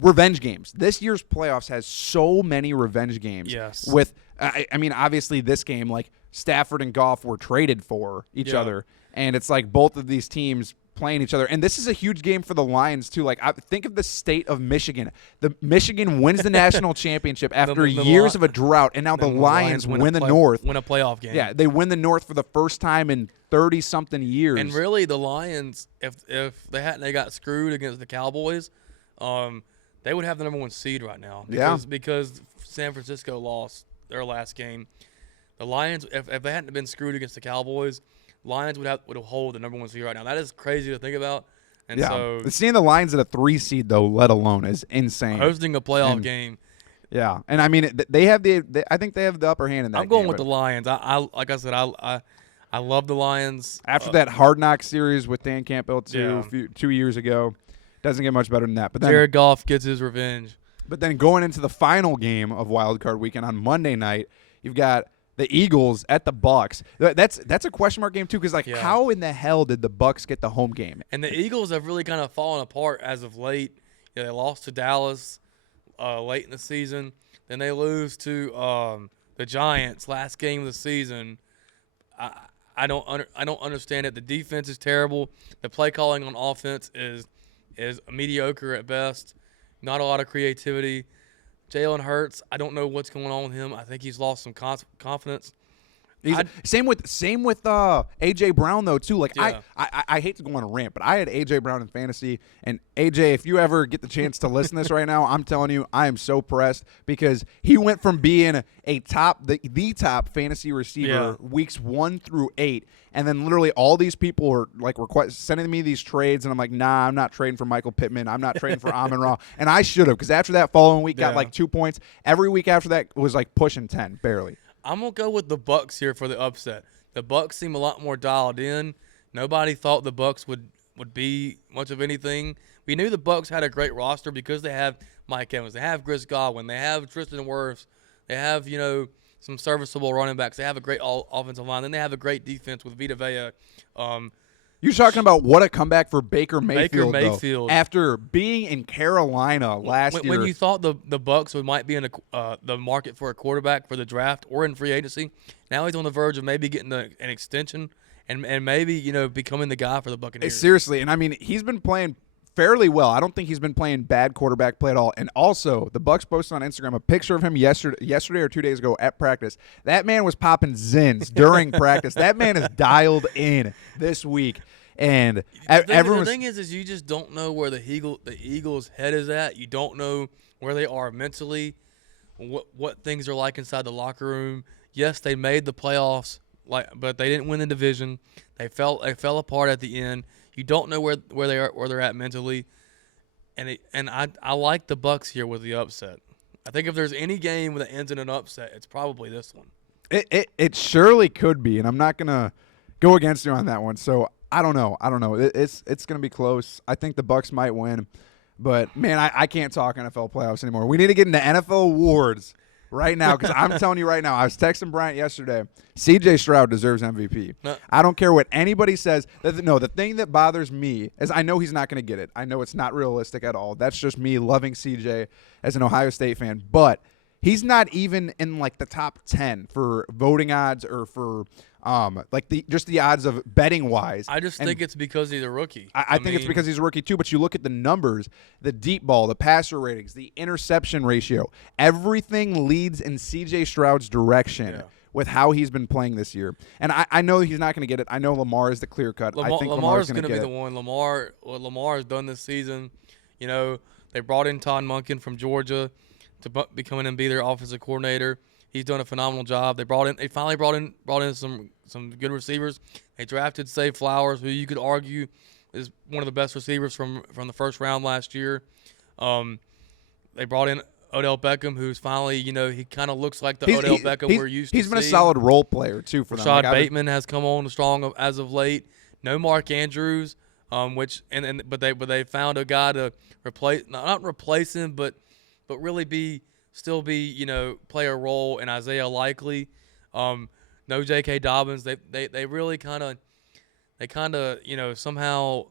revenge games. This year's playoffs has so many revenge games. Yes. With, I mean, obviously this game, like Stafford and Goff were traded for each other, and it's like both of these teams playing each other. And this is a huge game for the Lions too. Like, think of the state of Michigan. The Michigan wins the national championship after years of a drought, and now the Lions win the North. Win a playoff game. Yeah, they win the North for the first time in 30-something years. And really, the Lions, if they got screwed against the Cowboys, they would have the number 1 seed right now. Because San Francisco lost their last game. The Lions, if they hadn't been screwed against the Cowboys, Lions would hold the number 1 seed right now. That is crazy to think about. And so seeing the Lions at a 3 seed though, let alone, is insane. Hosting a playoff game. Yeah, and I mean they have I think they have the upper hand in that. I'm going game, with the Lions. Like I said, I love the Lions. After that Hard Knocks series with Dan Campbell 2 years ago, doesn't get much better than that. But then Jared Goff gets his revenge. But then going into the final game of Wild Card Weekend on Monday night, you've got the Eagles at the Bucks. That's a question mark game too, because how in the hell did the Bucks get the home game? And the Eagles have really kind of fallen apart as of late. They lost to Dallas late in the season. Then they lose to the Giants last game of the season. I don't understand it. The defense is terrible. The play calling on offense is mediocre at best. Not a lot of creativity. Jalen Hurts, I don't know what's going on with him. I think he's lost some confidence. Same with AJ Brown though too. Like I hate to go on a rant, but I had AJ Brown in fantasy, and AJ, if you ever get the chance to listen to this right now, I'm telling you, I am so pressed because he went from being the top fantasy receiver weeks 1 through 8, and then literally all these people were like sending me these trades, and I'm like, nah, I'm not trading for Michael Pittman, I'm not trading for Amon-Ra, and I should have, because after that following week got like 2 points. Every week after that was like pushing 10 barely. I'm going to go with the Bucks here for the upset. The Bucks seem a lot more dialed in. Nobody thought the Bucks would be much of anything. We knew the Bucks had a great roster because they have Mike Evans. They have Chris Godwin. They have Tristan Wirfs. They have, some serviceable running backs. They have a great offensive line. Then they have a great defense with Vita Vea. You're talking about what a comeback for Baker Mayfield, Mayfield. Though, after being in Carolina last year. When you thought the Bucks might be in the market for a quarterback for the draft or in free agency, now he's on the verge of maybe getting an extension and maybe becoming the guy for the Buccaneers. Seriously, and I mean he's been playing fairly well. I don't think he's been playing bad quarterback play at all. And also, the Bucks posted on Instagram a picture of him yesterday or 2 days ago at practice. That man was popping zins during practice. That man is dialed in this week. And the thing is you just don't know where the Eagles' head is at. You don't know where they are mentally, what things are like inside the locker room. Yes, they made the playoffs, but they didn't win the division. They fell apart at the end. You don't know where they're at mentally, and I like the Bucks here with the upset. I think if there's any game that ends in an upset, it's probably this one. It surely could be, and I'm not gonna go against you on that one. So I don't know. It's gonna be close. I think the Bucks might win, but man, I can't talk NFL playoffs anymore. We need to get into NFL awards right now, because I'm telling you right now, I was texting Bryant yesterday. C.J. Stroud deserves MVP. I don't care what anybody says. The thing that bothers me is I know he's not going to get it. I know it's not realistic at all. That's just me loving C.J. as an Ohio State fan. But he's not even in like the top 10 for voting odds or for the odds of betting wise. I just think it's because he's a rookie. I think it's because he's a rookie too, but you look at the numbers, the deep ball, the passer ratings, the interception ratio, everything leads in CJ Stroud's direction with how he's been playing this year. And I know he's not going to get it. I know Lamar is the clear cut. I think Lamar's going to be the one. Lamar has done this season. They brought in Todd Monken from Georgia to become and be their offensive coordinator. He's done a phenomenal job. They finally brought in some good receivers. They drafted Zay Flowers, who you could argue is one of the best receivers from the first round last year. They brought in Odell Beckham, who's finally, he kind of looks like the Odell Beckham we're used to. He's been a solid role player too for them. Rashad Bateman has come on strong as of late. No Mark Andrews, but they found a guy to not replace him, but really still play a role in Isaiah Likely. No J.K. Dobbins. They really kind of they kind of somehow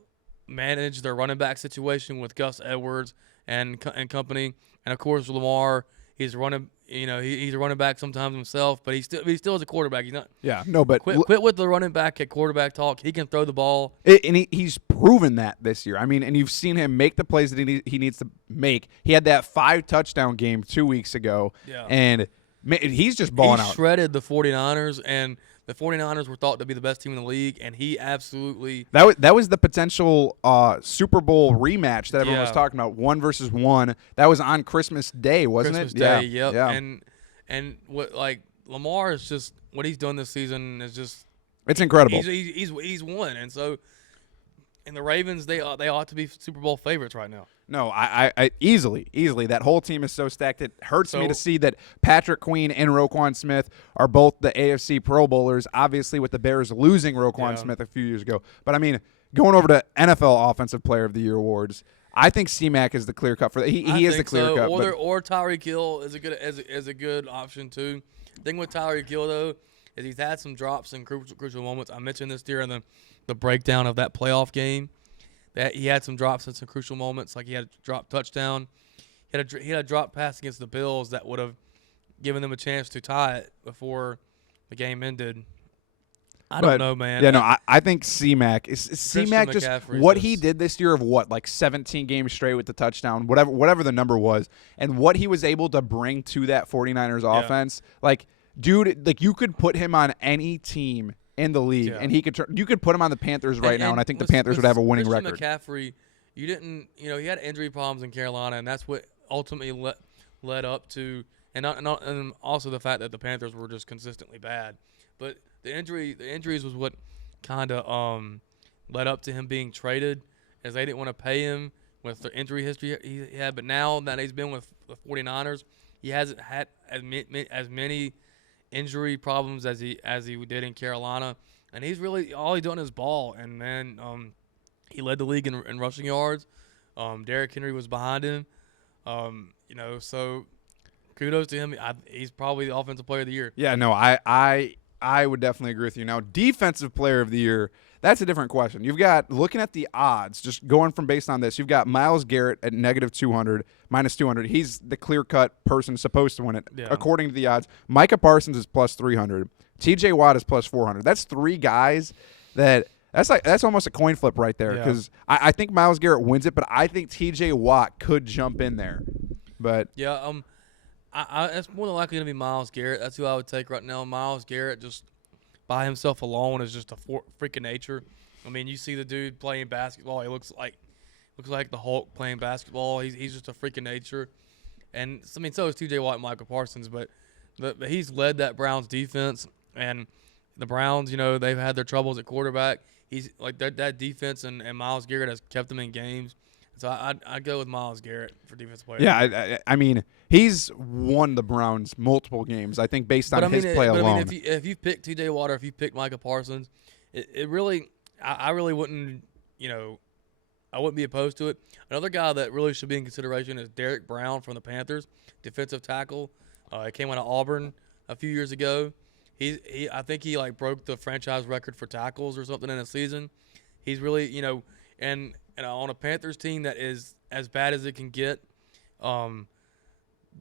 manage their running back situation with Gus Edwards and company, and of course Lamar. He's running, he's a running back sometimes himself, but he still is a quarterback. He's not. Yeah, no, but Quit with the running back at quarterback talk. He can throw the ball. And he's proven that this year. I mean, and you've seen him make the plays that he needs to make. He had that 5-touchdown game 2 weeks ago, and he's just balling out. He shredded the 49ers, and the 49ers were thought to be the best team in the league, and he absolutely that was the potential Super Bowl rematch that everyone was talking about, 1-1. That was on Christmas Day, wasn't Christmas it? Day, yeah. yep. Yeah. And what Lamar is just what he's done this season is just it's incredible. He's won, and so the Ravens they ought to be Super Bowl favorites right now. No, I easily that whole team is so stacked. It hurts me to see that Patrick Queen and Roquan Smith are both the AFC Pro Bowlers. Obviously, with the Bears losing Roquan Smith a few years ago, but I mean, going over to NFL Offensive Player of the Year awards, I think C-Mac is the clear cut for that. He is the clear cut. Or Tyreek Hill is a good option too. The thing with Tyreek Hill though is he's had some drops in crucial moments. I mentioned this during the breakdown of that playoff game. That he had some drops in some crucial moments, like he had a drop touchdown. He had a drop pass against the Bills that would have given them a chance to tie it before the game ended. I don't know, man. Yeah, no, I think C-Mac is C-Mac just what he did this year of like 17 games straight with the touchdown, whatever the number was, and what he was able to bring to that 49ers offense. Like, dude, like you could put him on any team in the league, and he could. You could put him on the Panthers right now, and I think the Panthers would have a winning record. McCaffrey, he had injury problems in Carolina, and that's what ultimately led up to, and also the fact that the Panthers were just consistently bad. But the injuries was what kind of led up to him being traded, as they didn't want to pay him with the injury history he had. But now that he's been with the 49ers, he hasn't had as many injury problems as he did in Carolina, and he's really all he's doing is ball. And man, he led the league in rushing yards. Derrick Henry was behind him. So kudos to him. He's probably the offensive player of the year. Yeah, no, I would definitely agree with you. Now, defensive player of the year, that's a different question. You've got, looking at the odds, just going from based on this, you've got Myles Garrett at -200, -200. He's the clear-cut person supposed to win it, according to the odds. Micah Parsons is +300. TJ Watt is +400. That's three guys that's almost a coin flip right there, because I think Myles Garrett wins it, but I think TJ Watt could jump in there. But it's more than likely going to be Myles Garrett. That's who I would take right now. Myles Garrett, just by himself alone, is just a freak of nature. I mean, you see the dude playing basketball. He looks like the Hulk playing basketball. He's just a freak of nature. And I mean, so is T.J. Watt and Michael Parsons. But he's led that Browns defense. And the Browns, they've had their troubles at quarterback. He's like that defense, and Myles Garrett has kept them in games. So I'd go with Myles Garrett for defensive player. Yeah, I mean, he's won the Browns multiple games, I think, based on his play alone. I mean, if you pick T.J. Watt or if you pick Micah Parsons, it really – I really wouldn't – I wouldn't be opposed to it. Another guy that really should be in consideration is Derek Brown from the Panthers, defensive tackle. He came out of Auburn a few years ago. I think he broke the franchise record for tackles or something in a season. He's really and on a Panthers team that is as bad as it can get,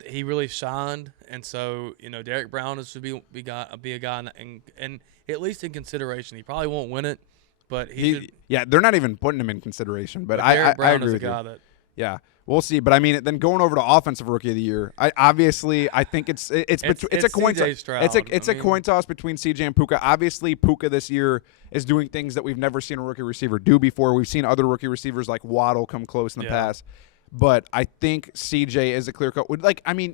he really shined. And so Derek Brown should be a guy and at least in consideration. He probably won't win it, but they're not even putting him in consideration. But Derek Brown agree is a with guy you. that. Yeah, we'll see. But I mean, then going over to offensive rookie of the year, I think it's a coin toss. It's a coin toss between CJ and Puka. Obviously, Puka this year is doing things that we've never seen a rookie receiver do before. We've seen other rookie receivers like Waddle come close in the past. But I think CJ is a clear cut.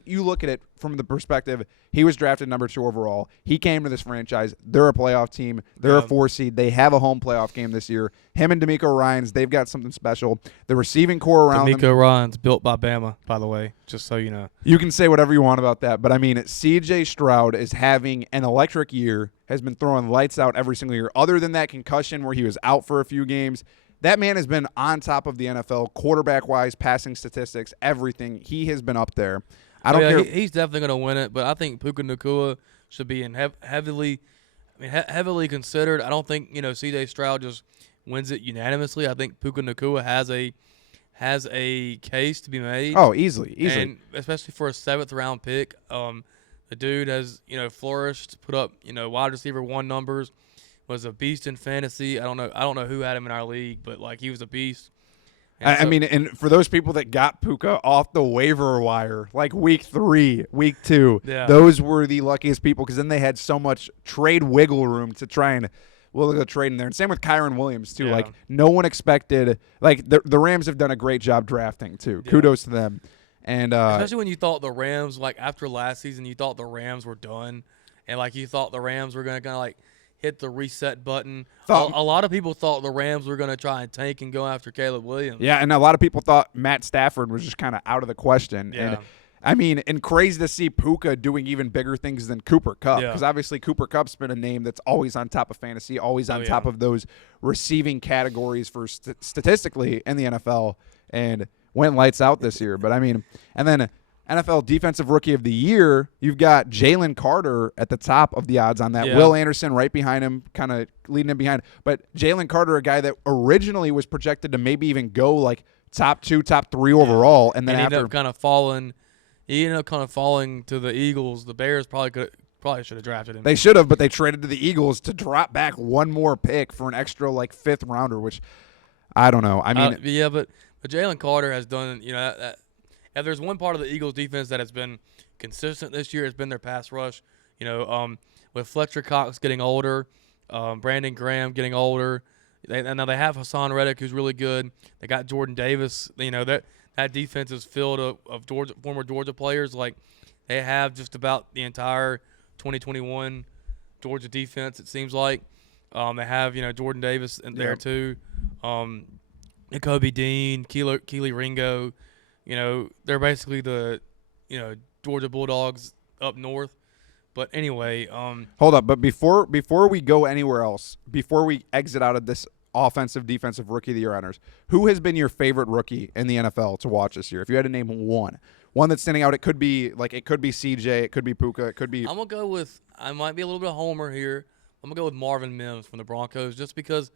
You look at it from the perspective, he was drafted number 2 overall. He came to this franchise. They're a playoff team. They're a 4 seed. They have a home playoff game this year. Him and D'Amico Ryans, they've got something special. The receiving core around them. D'Amico Ryans, built by Bama, by the way, just so you know. You can say whatever you want about that, but I mean, CJ Stroud is having an electric year, has been throwing lights out every single year. Other than that concussion where he was out for a few games, that man has been on top of the NFL, quarterback-wise, passing statistics, everything. He has been up there. I don't care. He's definitely going to win it, but I think Puka Nacua should be in heavily I mean, heavily considered. I don't think C.J. Stroud just wins it unanimously. I think Puka Nacua has a case to be made. Oh, easily. And especially for a 7th round pick. The dude has flourished, put up wide receiver 1 numbers, was a beast in fantasy. I don't know who had him in our league, but like he was a beast. I mean, and for those people that got Puka off the waiver wire, like week 3, week 2, those were the luckiest people because then they had so much trade wiggle room to try and look at trade in there. And same with Kyron Williams too. Yeah. Like no one expected. Like the Rams have done a great job drafting too. Yeah. Kudos to them. And especially when you thought the Rams, like after last season, you thought the Rams were done, and like you thought the Rams were gonna kind of like hit the reset button. A lot of people thought the Rams were gonna try and tank and go after Caleb Williams. Yeah, and a lot of people thought Matt Stafford was just kind of out of the question. Yeah. And I mean, and crazy to see Puka doing even bigger things than Cooper Kupp, because obviously Cooper Kupp's been a name that's always on top of fantasy, always on top of those receiving categories for statistically in the NFL, and went lights out this year. But I mean, and then NFL Defensive Rookie of the Year, you've got Jalen Carter at the top of the odds on that. Yeah. Will Anderson right behind him, kind of leading him behind. But Jalen Carter, a guy that originally was projected to maybe even go like top 2, top 3 overall, and then he after ended up kind of falling. He ended up kind of falling to the Eagles. The Bears probably should have drafted him. They should have, but they traded to the Eagles to drop back one more pick for an extra like 5th rounder, which I don't know. I mean, but Jalen Carter has done. If there's one part of the Eagles defense that has been consistent this year, it's been their pass rush. With Fletcher Cox getting older, Brandon Graham getting older, and now they have Hassan Reddick, who's really good. They got Jordan Davis. That defense is filled of former Georgia players. Like they have just about the entire 2021 Georgia defense. It seems like they have Jordan Davis in there too, Kobe Dean, Keely Ringo. They're basically the Georgia Bulldogs up north. But anyway, hold up. But before we go anywhere else, before we exit out of this offensive defensive rookie of the year honors, who has been your favorite rookie in the NFL to watch this year? If you had to name one that's standing out, it could be CJ, it could be Puka, it could be. I'm gonna go with. I might be a little bit of homer here. I'm gonna go with Marvin Mims from the Broncos, just because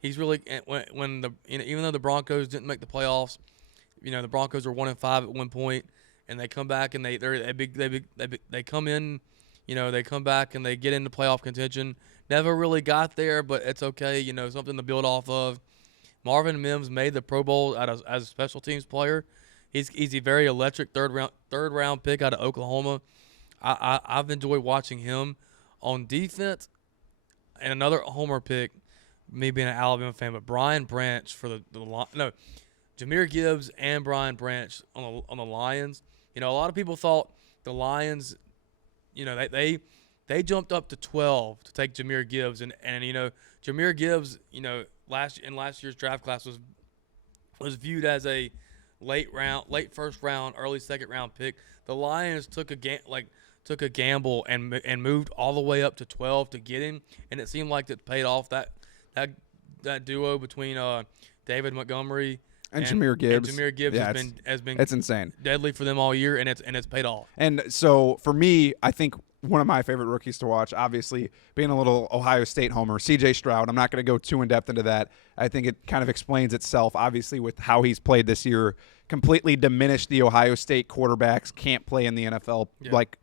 he's really when even though the Broncos didn't make the playoffs, the Broncos were 1-5 at one point, and they come back and they come in, they come back and they get into playoff contention. Never really got there, but it's okay, something to build off of. Marvin Mims made the Pro Bowl as a special teams player. He's a very electric third round pick out of Oklahoma. I've enjoyed watching him on defense. And another homer pick, me being an Alabama fan, but Brian Branch for Jahmyr Gibbs and Brian Branch on the Lions. A lot of people thought the Lions, they jumped up to 12 to take Jahmyr Gibbs, and Jahmyr Gibbs, last year's draft class was viewed as a late first round, early second round pick. The Lions took a gamble and moved all the way up to 12 to get him, and it seemed like it paid off. That duo between David Montgomery and Jahmyr Gibbs. has been it's insane, deadly for them all year, and it's paid off. And so for me, I think one of my favorite rookies to watch, obviously being a little Ohio State homer, C.J. Stroud. I'm not going to go too in depth into that. I think it kind of explains itself, obviously, with how he's played this year. Completely diminished the Ohio State quarterbacks can't play in the NFL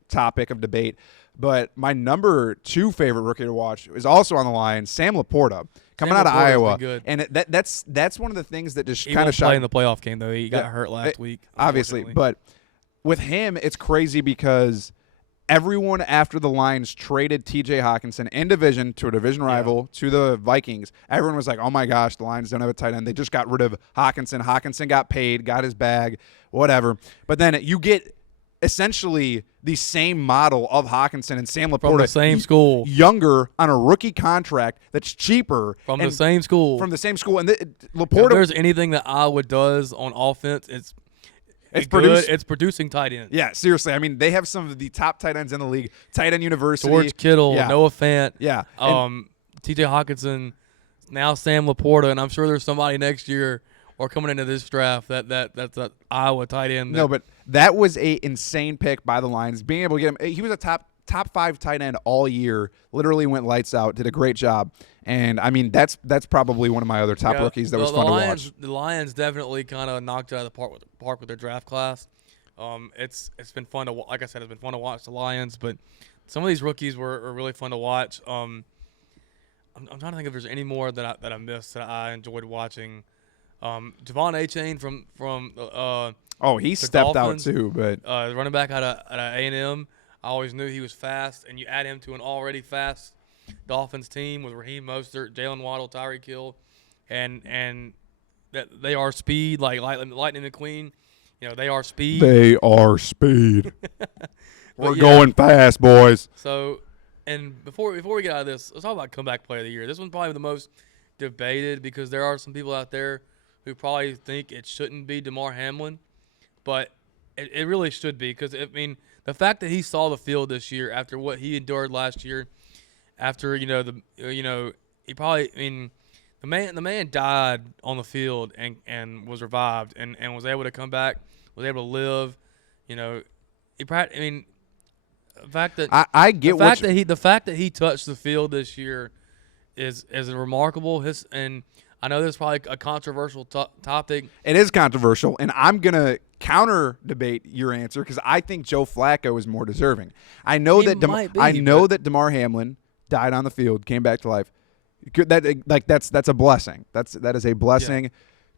topic of debate. But my number 2 favorite rookie to watch is also on the line, Sam Laporta, coming out of Iowa. And that's one of the things that just kind of shot in the playoff game, though. He got hurt last week, obviously. But with him, it's crazy because everyone after the Lions traded T.J. Hawkinson in division to a division rival to the Vikings, everyone was like, oh my gosh, the Lions don't have a tight end. They just got rid of Hawkinson. Hawkinson got paid, got his bag, whatever. But then you get essentially the same model of Hawkinson and Sam Laporta. From the same school. Younger on a rookie contract that's cheaper. From the same school. From the same school. And Laporta. If there's anything that Iowa does on offense, it's producing tight ends. Yeah, seriously. I mean, they have some of the top tight ends in the league. Tight end university. George Kittle, Noah Fant. Yeah. T.J. Hawkinson, now Sam Laporta, and I'm sure there's somebody next year or coming into this draft that's an Iowa tight end. No, but that was a insane pick by the Lions. Being able to get him, he was a top top 5 tight end all year. Literally went lights out. Did a great job. And I mean, that's probably one of my other top rookies that was fun to watch. The Lions definitely kind of knocked it out of the park with their draft class. It's been fun to, like I said, it's been fun to watch the Lions, but some of these rookies were really fun to watch. I'm trying to think if there's any more that I missed that I enjoyed watching. Devon Achane from he stepped Dolphins, out too, but running back out of A&M. I always knew he was fast, and you add him to an already fast Dolphins team with Raheem Mostert, Jalen Waddle, Tyreek Hill, and that they are speed like Lightning McQueen. You know, they are speed. They are speed. We're yeah. going fast, boys. So, and before we get out of this, let's talk about comeback player of the year. This one's probably the most debated because there are some people out there who probably think it shouldn't be Damar Hamlin, but it really should be because, I mean, the fact that he saw the field this year after what he endured last year, after, he probably, I mean, the man died on the field and was revived and was able to come back, was able to live, the fact that the fact that he touched the field this year is remarkable. And I know this is probably a controversial topic. It is controversial, and I'm gonna counter debate your answer because I think Joe Flacco is more deserving. I know that Damar Hamlin died on the field, came back to life. That's a blessing. That is a blessing.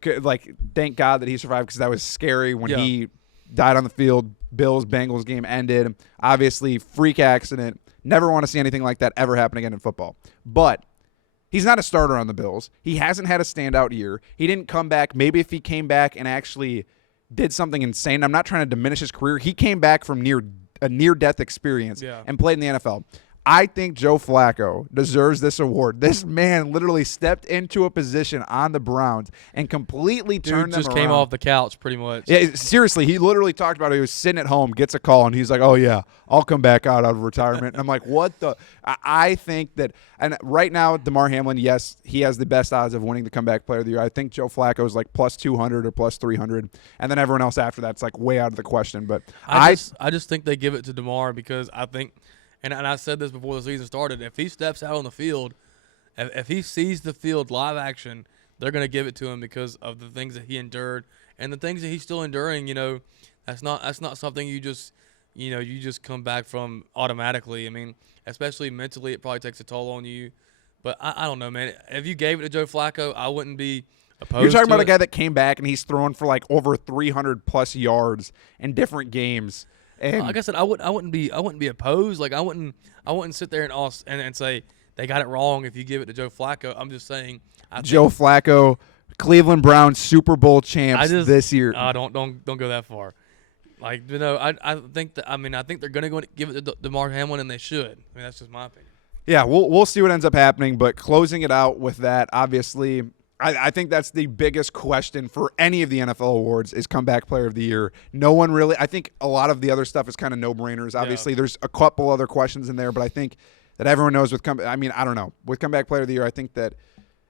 Yeah. Like, thank God that he survived because that was scary when he died on the field. Bills-Bengals game ended. Obviously, freak accident. Never want to see anything like that ever happen again in football. But he's not a starter on the Bills. He hasn't had a standout year. He didn't come back. Maybe if he came back and actually did something insane. I'm not trying to diminish his career. He came back from a near-death experience and played in the NFL. I think Joe Flacco deserves this award. This man literally stepped into a position on the Browns and completely turned them around. Just came off the couch pretty much. Yeah, seriously, he literally talked about it. He was sitting at home, gets a call, and he's like, oh, yeah, I'll come back out of retirement. And I'm like, what the? I think that – and right now, Damar Hamlin, yes, he has the best odds of winning the comeback player of the year. I think Joe Flacco is like plus 200 or plus 300. And then everyone else after that's like way out of the question. But I just think they give it to Damar because I think – and I said this before the season started, if he steps out on the field, if he sees the field live action, they're going to give it to him because of the things that he endured and the things that he's still enduring. That's not something you just come back from automatically. I mean, especially mentally, it probably takes a toll on you. But I don't know, man. If you gave it to Joe Flacco, I wouldn't be opposed. You're talking about a guy that came back and he's throwing for like over 300 plus yards in different games. And like I said, I wouldn't be opposed. Like I wouldn't sit there and say they got it wrong if you give it to Joe Flacco. I'm just saying Joe Flacco, Cleveland Browns Super Bowl champs this year. Don't go that far. Like, I think they're gonna go give it to Damar Hamlin, and they should. I mean, that's just my opinion. Yeah, we'll see what ends up happening, but closing it out with that, obviously. I think that's the biggest question for any of the NFL awards is comeback player of the year. No one really – I think a lot of the other stuff is kind of no-brainers. Obviously, there's a couple other questions in there, but I think that everyone knows with I don't know. With comeback player of the year, I think that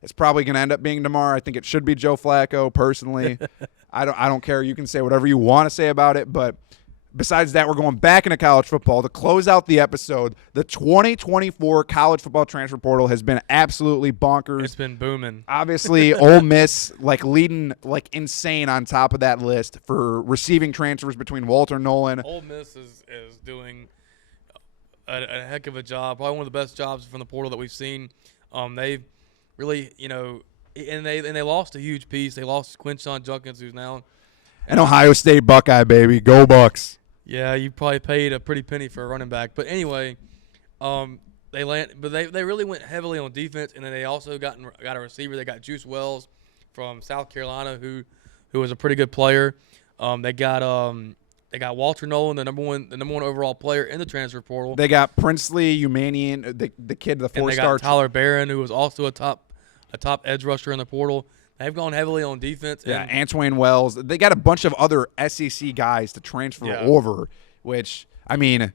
it's probably going to end up being Damar. I think it should be Joe Flacco personally. I don't care. You can say whatever you want to say about it, but – besides that, we're going back into college football to close out the episode. The 2024 college football transfer portal has been absolutely bonkers. It's been booming. Obviously, Ole Miss leading insane on top of that list for receiving transfers between Walter Nolan. Ole Miss is doing a heck of a job. Probably one of the best jobs from the portal that we've seen. They've really, and they lost a huge piece. They lost Quinshon Judkins, who's now an Ohio State Buckeye, baby. Go Bucks. Yeah, you probably paid a pretty penny for a running back. But anyway, they really went heavily on defense, and then they also got a receiver. They got Juice Wells from South Carolina, who was a pretty good player. They got Walter Nolan, the number one overall player in the transfer portal. They got Princely Umanian, the kid, the 4-star. And they got Tyler Barron, who was also a top edge rusher in the portal. They've gone heavily on defense. Yeah, Antwain Wells. They got a bunch of other SEC guys to transfer over, which, I mean,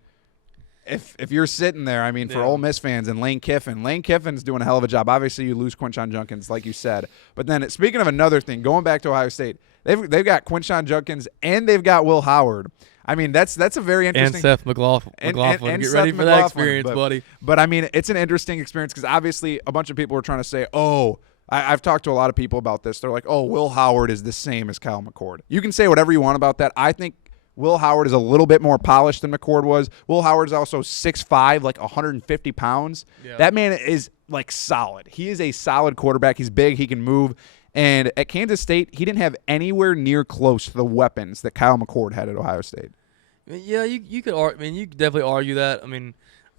if you're sitting there, I mean, for Yeah. Ole Miss fans and Lane Kiffin's doing a hell of a job. Obviously, you lose Quinshon Judkins, like you said. But then, speaking of another thing, going back to Ohio State, they've got Quinshon Judkins and they've got Will Howard. I mean, that's a very interesting. And Seth McLaughlin. And Get Seth ready for that McLaughlin, experience, buddy. But I mean, it's an interesting experience because obviously a bunch of people were trying to say, oh, I've talked to a lot of people about this. They're like, oh, Will Howard is the same as Kyle McCord. You can say whatever you want about that. I think Will Howard is a little bit more polished than McCord was. Will Howard is also 6'5", like 150 pounds. Yeah. That man is like solid. He is a solid quarterback. He's big. He can move. And at Kansas State, he didn't have anywhere near close to the weapons that Kyle McCord had at Ohio State. Yeah, you could. You could definitely argue that.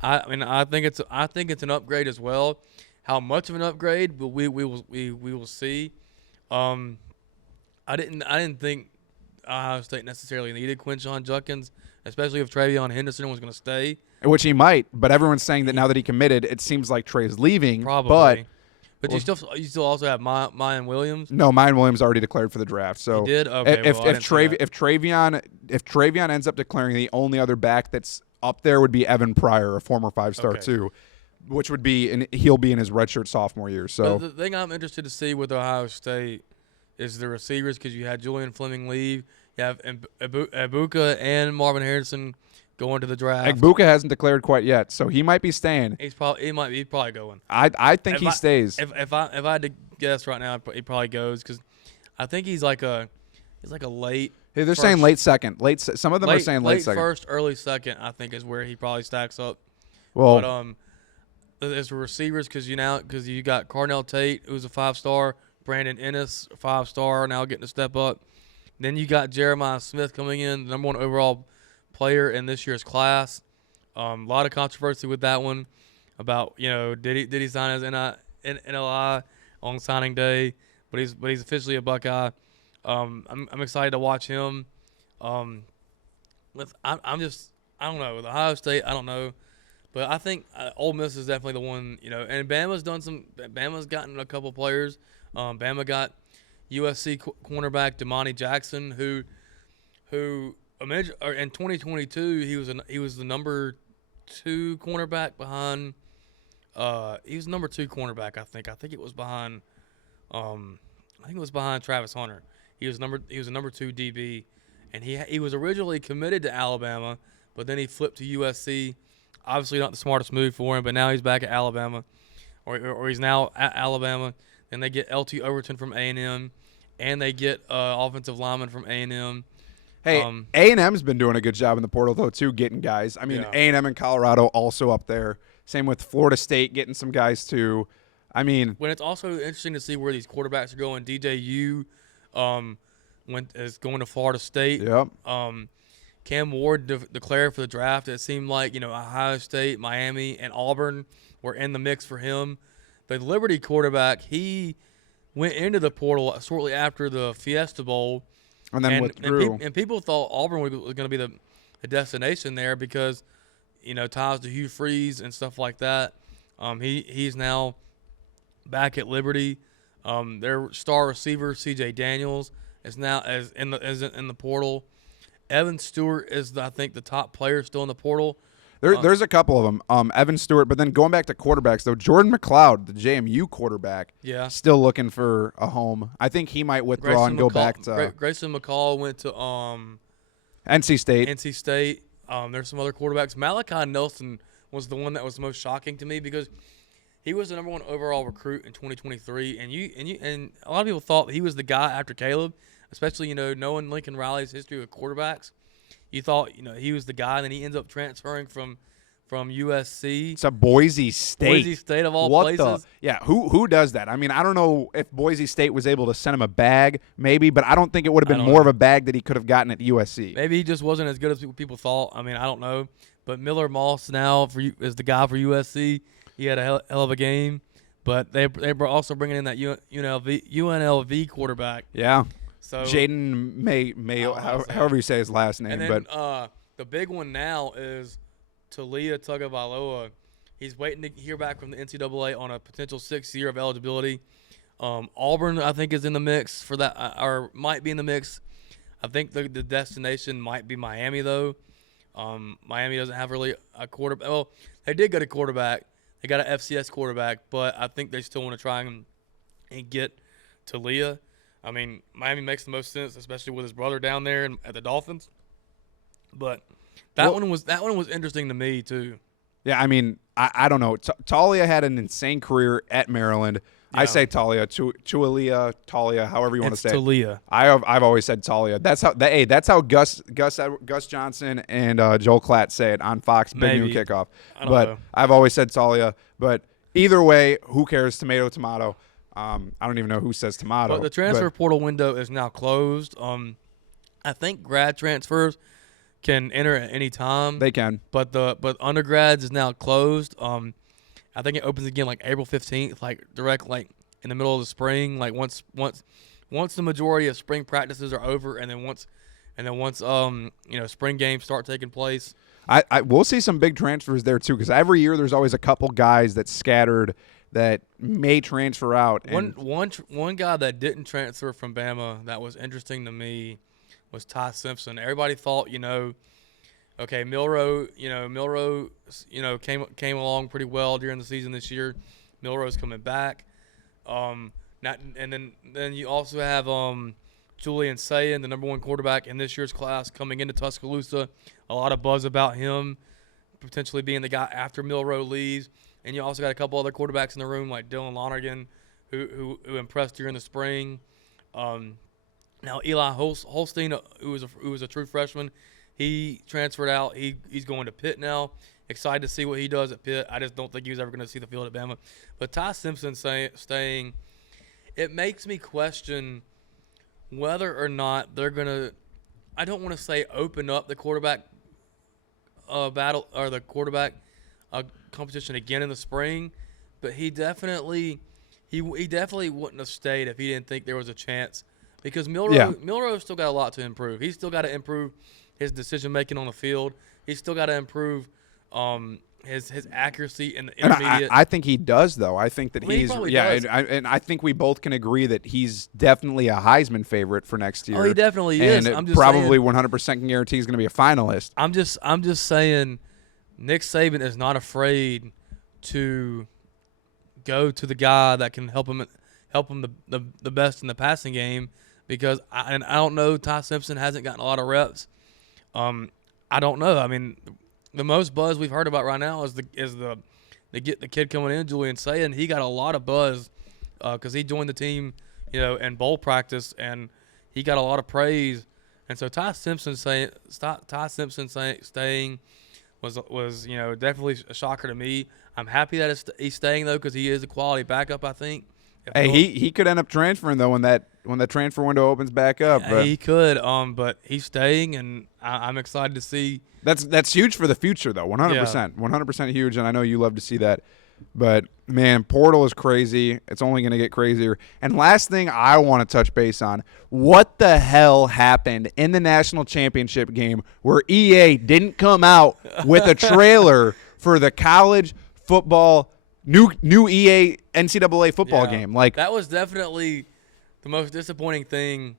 I think it's an upgrade as well. How much of an upgrade? But we will see. I didn't think Ohio State necessarily needed Quinshon Judkins, especially if Travion Henderson was going to stay. Which he might, but everyone's saying that now that he committed, it seems like Trey's leaving. Probably. But you still also have Mayan Williams. No, Mayan Williams already declared for the draft. So He did? Okay, if well, I didn't see that. if Travion ends up declaring, the only other back that's up there would be Evan Pryor, a former 5-star Okay. too, which would be he'll be in his redshirt sophomore year. So The thing I'm interested to see with Ohio State is the receivers, because you had Julian Fleming leave. You have Ibuka and Marvin Harrison going to the draft. Egbuka hasn't declared quite yet, so he might be staying. He's probably going. I think he stays. If I had to guess right now, he probably goes, because I think he's like a late. Hey, they're first- saying late second. Some of them are saying late second. First, early second. I think is where he probably stacks up. Well, But as receivers, because you got Carnell Tate, who's a 5-star, Brandon Ennis, 5-star, now getting a step up. Then you got Jeremiah Smith coming in, the #1 overall player in this year's class. A lot of controversy with that one about did he sign his NLI on signing day, but he's officially a Buckeye. I'm excited to watch him. I don't know, with Ohio State, I don't know. But I think Ole Miss is definitely the one, and Bama's gotten a couple players. Bama got USC cornerback Damani Jackson, who in 2022 he was the number 2 cornerback behind. He was number 2 cornerback, I think. I think it was behind Travis Hunter. He was a number 2 DB, and he was originally committed to Alabama, but then he flipped to USC. Obviously not the smartest move for him, but now he's back at Alabama, or he's now at Alabama. Then they get LT Overton from A&M, and they get offensive lineman from A&M. hey, A&M's been doing a good job in the portal though too, getting guys. I mean, Yeah. A&M and Colorado also up there. Same with Florida State getting some guys too. I mean, When it's also interesting to see where these quarterbacks are going. DJU is going to Florida State. yep. Cam Ward declared for the draft. It seemed like Ohio State, Miami, and Auburn were in the mix for him. The Liberty quarterback, he went into the portal shortly after the Fiesta Bowl, And then withdrew. and people thought Auburn was going to be the destination there because ties to Hugh Freeze and stuff like that. He's now back at Liberty. Their star receiver C.J. Daniels is now in the portal. Evan Stewart is, I think, the top player still in the portal. There's a couple of them. Evan Stewart, but then going back to quarterbacks though, Jordan McLeod, the JMU quarterback, Yeah. still looking for a home. I think he might withdraw and go back to Grayson McCall went to NC State. NC State. There's some other quarterbacks. Malachi Nelson was the one that was most shocking to me because he was the #1 overall recruit in 2023, and a lot of people thought he was the guy after Caleb, especially knowing Lincoln Riley's history with quarterbacks. You thought he was the guy, and then he ends up transferring from USC. It's a Boise State. Boise State of all what places. Who does that? I mean, I don't know if Boise State was able to send him a bag, maybe, but I don't think it would have I been don't more know. of a bag that he could have gotten at USC. Maybe he just wasn't as good as people thought. I mean, I don't know. But Miller Moss now is the guy for USC. He had a hell of a game. But they were also bringing in that UNLV quarterback. Yeah. So Jaden May however you say his last name, and then but the big one now is Talia Tagovailoa. He's waiting to hear back from the NCAA on a potential 6th year of eligibility. Auburn, I think, is in the mix for that, or might be in the mix. I think the destination might be Miami, though. Miami doesn't have really a quarterback. Well, they did get a quarterback. They got an FCS quarterback, but I think they still want to try and get Talia. I mean, Miami makes the most sense, especially with his brother down there at the Dolphins. But that one was interesting to me too. Yeah, I mean, I don't know. Talia had an insane career at Maryland. Yeah. I say Talia, Talia, however you want to say Talia. it. I've always said Talia. That's how Gus Johnson and Joel Klatt say it on Fox Big Noon Kickoff. I don't know. I've always said Talia. But either way, who cares? Tomato, tomato. I don't even know who says tomato. But the transfer portal window is now closed. I think grad transfers can enter at any time. They can. But undergrads is now closed. I think it opens again like April 15th, like direct like in the middle of the spring, like once the majority of spring practices are over, and then once spring games start taking place. I we'll see some big transfers there too, because every year there's always a couple guys that scattered that may transfer out. One guy that didn't transfer from Bama that was interesting to me was Ty Simpson. Everybody thought, okay, Milroe came along pretty well during the season this year. Milroe's coming back. Then you also have Julian Sayin, the number one quarterback in this year's class, coming into Tuscaloosa. A lot of buzz about him potentially being the guy after Milroe leaves. And you also got a couple other quarterbacks in the room like Dylan Lonergan, who impressed during the spring. Now Eli Holstein, who was a true freshman, he transferred out. He's going to Pitt now. Excited to see what he does at Pitt. I just don't think he was ever going to see the field at Bama. But Ty Simpson staying, it makes me question whether or not they're going to, I don't want to say open up the quarterback battle or the quarterback competition again in the spring, but he definitely wouldn't have stayed if he didn't think there was a chance, because Milroe's still got a lot to improve. He's still got to improve his decision making on the field. He's still got to improve his accuracy in the intermediate. I think he does, though. I think that he's does. and I think we both can agree that he's definitely a Heisman favorite for next year. Oh, he definitely is. I'm just probably 100% can guarantee he's going to be a finalist. I'm just saying, Nick Saban is not afraid to go to the guy that can help him the best in the passing game, because I don't know, Ty Simpson hasn't gotten a lot of reps. I don't know. I mean, the most buzz we've heard about right now is the kid coming in, Julian Sayin. He got a lot of buzz because he joined the team, in bowl practice, and he got a lot of praise. And so Ty Simpson staying was definitely a shocker to me. I'm happy that he's staying though, because he is a quality backup, I think. Hey, he could end up transferring though when that transfer window opens back up. But he could, but he's staying, and I'm excited to see. That's huge for the future though, 100%, 100% huge, and I know you love to see that. But man, portal is crazy. It's only going to get crazier. And last thing I want to touch base on: what the hell happened in the national championship game where EA didn't come out with a trailer for the college football new EA NCAA football game? Like, that was definitely the most disappointing thing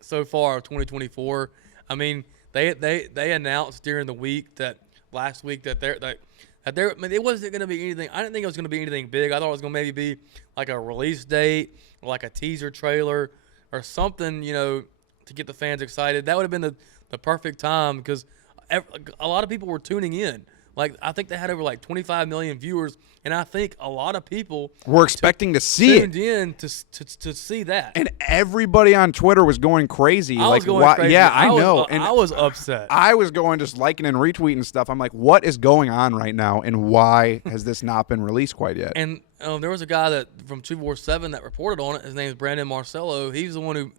so far of 2024. I mean, they announced during the week that last week that it wasn't going to be anything. I didn't think it was going to be anything big. I thought it was going to maybe be like a release date or like a teaser trailer or something, to get the fans excited. That would have been the perfect time, because a lot of people were tuning in. Like, I think they had over like 25 million viewers, and I think a lot of people were expecting to see tuned in to see that. And everybody on Twitter was going crazy. I was going crazy. Yeah, I know. And I was upset. I was going just liking and retweeting stuff. I'm like, what is going on right now, and why has this not been released quite yet? And there was a guy that from 247 that reported on it. His name is Brandon Marcello. He's the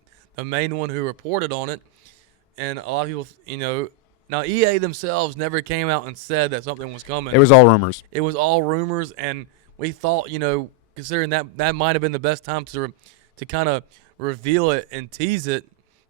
main one who reported on it. And a lot of people, now, EA themselves never came out and said that something was coming. It was all rumors. It was all rumors, and we thought, considering that might have been the best time to kind of reveal it and tease it,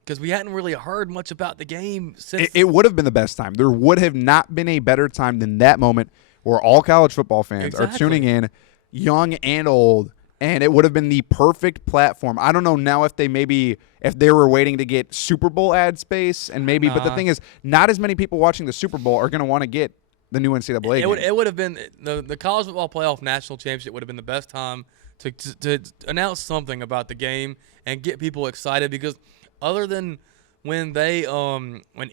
because we hadn't really heard much about the game since. It would have been the best time. There would have not been a better time than that moment where all college football fans are tuning in, young and old, and it would have been the perfect platform. I don't know now if they were waiting to get Super Bowl ad space and but the thing is, not as many people watching the Super Bowl are going to want to get the new NCAA game. It would have been the college football playoff national championship would have been the best time to announce something about the game and get people excited, because other than when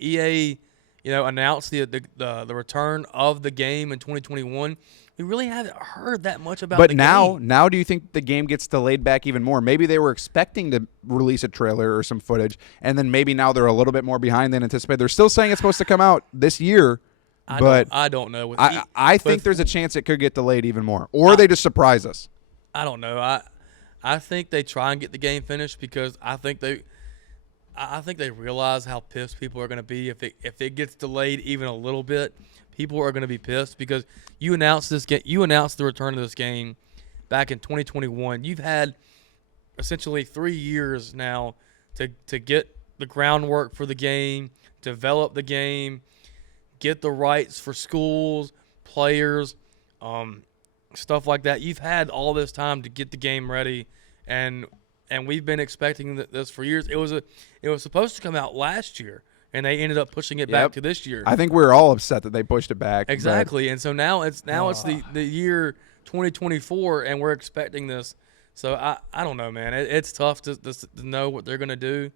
EA announced the return of the game in 2021, we really haven't heard that much about the game. But now do you think the game gets delayed back even more? Maybe they were expecting to release a trailer or some footage, and then maybe now they're a little bit more behind than anticipated. They're still saying it's supposed to come out this year, but I don't know. I think there's a chance it could get delayed even more, or they just surprise us. I don't know. I think they try and get the game finished, because I think they realize how pissed people are going to be if it gets delayed even a little bit. People are going to be pissed because you announced the return of this game back in 2021. You've had essentially 3 years now to get the groundwork for the game, develop the game, get the rights for schools, players, stuff like that. You've had all this time to get the game ready, and we've been expecting this for years. It was supposed to come out last year, and they ended up pushing it back to this year. I think we're all upset that they pushed it back. Exactly, and so now it's the year 2024, and we're expecting this. So I don't know, man. It's tough to know what they're gonna do,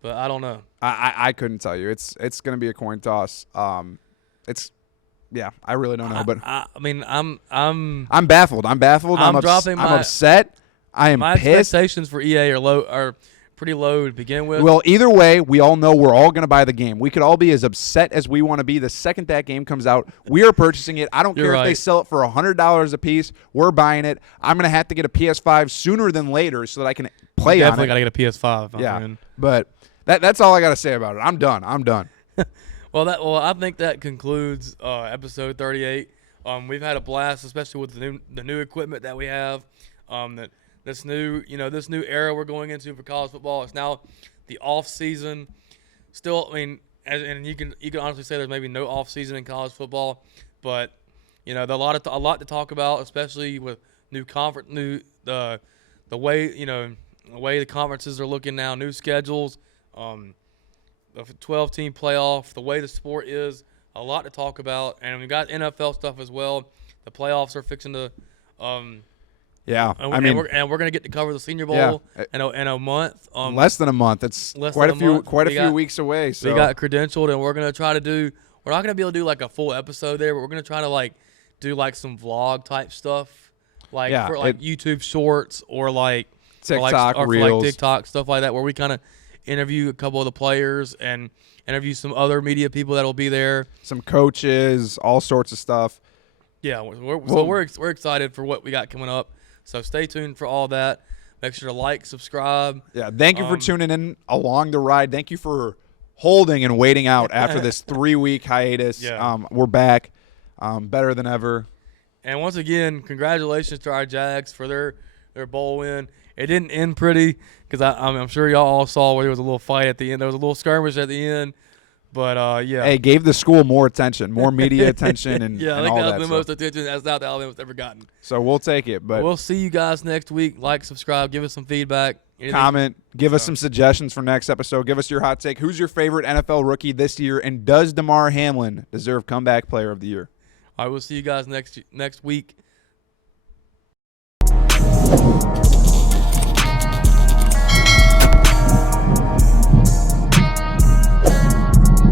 but I don't know. I couldn't tell you. It's gonna be a coin toss. I really don't know. But I mean, I'm baffled. I'm upset. I am my pissed. expectations for EA are pretty low to begin with. Well, either way, we all know we're all going to buy the game. We could all be as upset as we want to be the second that game comes out. We are purchasing it. I don't care if they sell it for $100 a piece. We're buying it. I'm going to have to get a PS5 sooner than later so that I can play on it. Definitely got to get a PS5. Yeah, but that's all I got to say about it. I'm done. Well, I think that concludes episode 38. We've had a blast, especially with the new equipment that we have. This new era we're going into for college football. It's now the off season. Still, I mean, and you can honestly say there's maybe no off season in college football, but there's a lot to talk about, especially with new conference, the way the conferences are looking now, new schedules, the 12-team playoff, the way the sport is. A lot to talk about, and we got NFL stuff as well. The playoffs are fixing to. Yeah, we're gonna get to cover the Senior Bowl in a month. Less than a month. It's quite a few weeks away. So we got credentialed, and we're gonna try to do. We're not gonna be able to do like a full episode there, but we're gonna try to do some vlog type stuff, for YouTube Shorts or TikTok or Reels, TikTok stuff like that, where we kind of interview a couple of the players and interview some other media people that'll be there, some coaches, all sorts of stuff. Yeah, we're excited for what we got coming up. So stay tuned for all that. Make sure to like, subscribe. Yeah, thank you for tuning in along the ride. Thank you for holding and waiting out after this 3-week hiatus. Yeah. We're back, better than ever. And once again, congratulations to our Jags for their bowl win. It didn't end pretty because I'm sure y'all all saw where there was a little fight at the end. There was a little skirmish at the end. But, yeah. Hey, gave the school more attention, more media attention, and yeah, I and think all that that was the stuff. most attention that South Alabama's ever gotten. So we'll take it. But we'll see you guys next week. Like, subscribe, give us some feedback. Comment, give us some suggestions for next episode. Give us your hot take. Who's your favorite NFL rookie this year, and does Damar Hamlin deserve comeback player of the year? All right, we'll see you guys next week.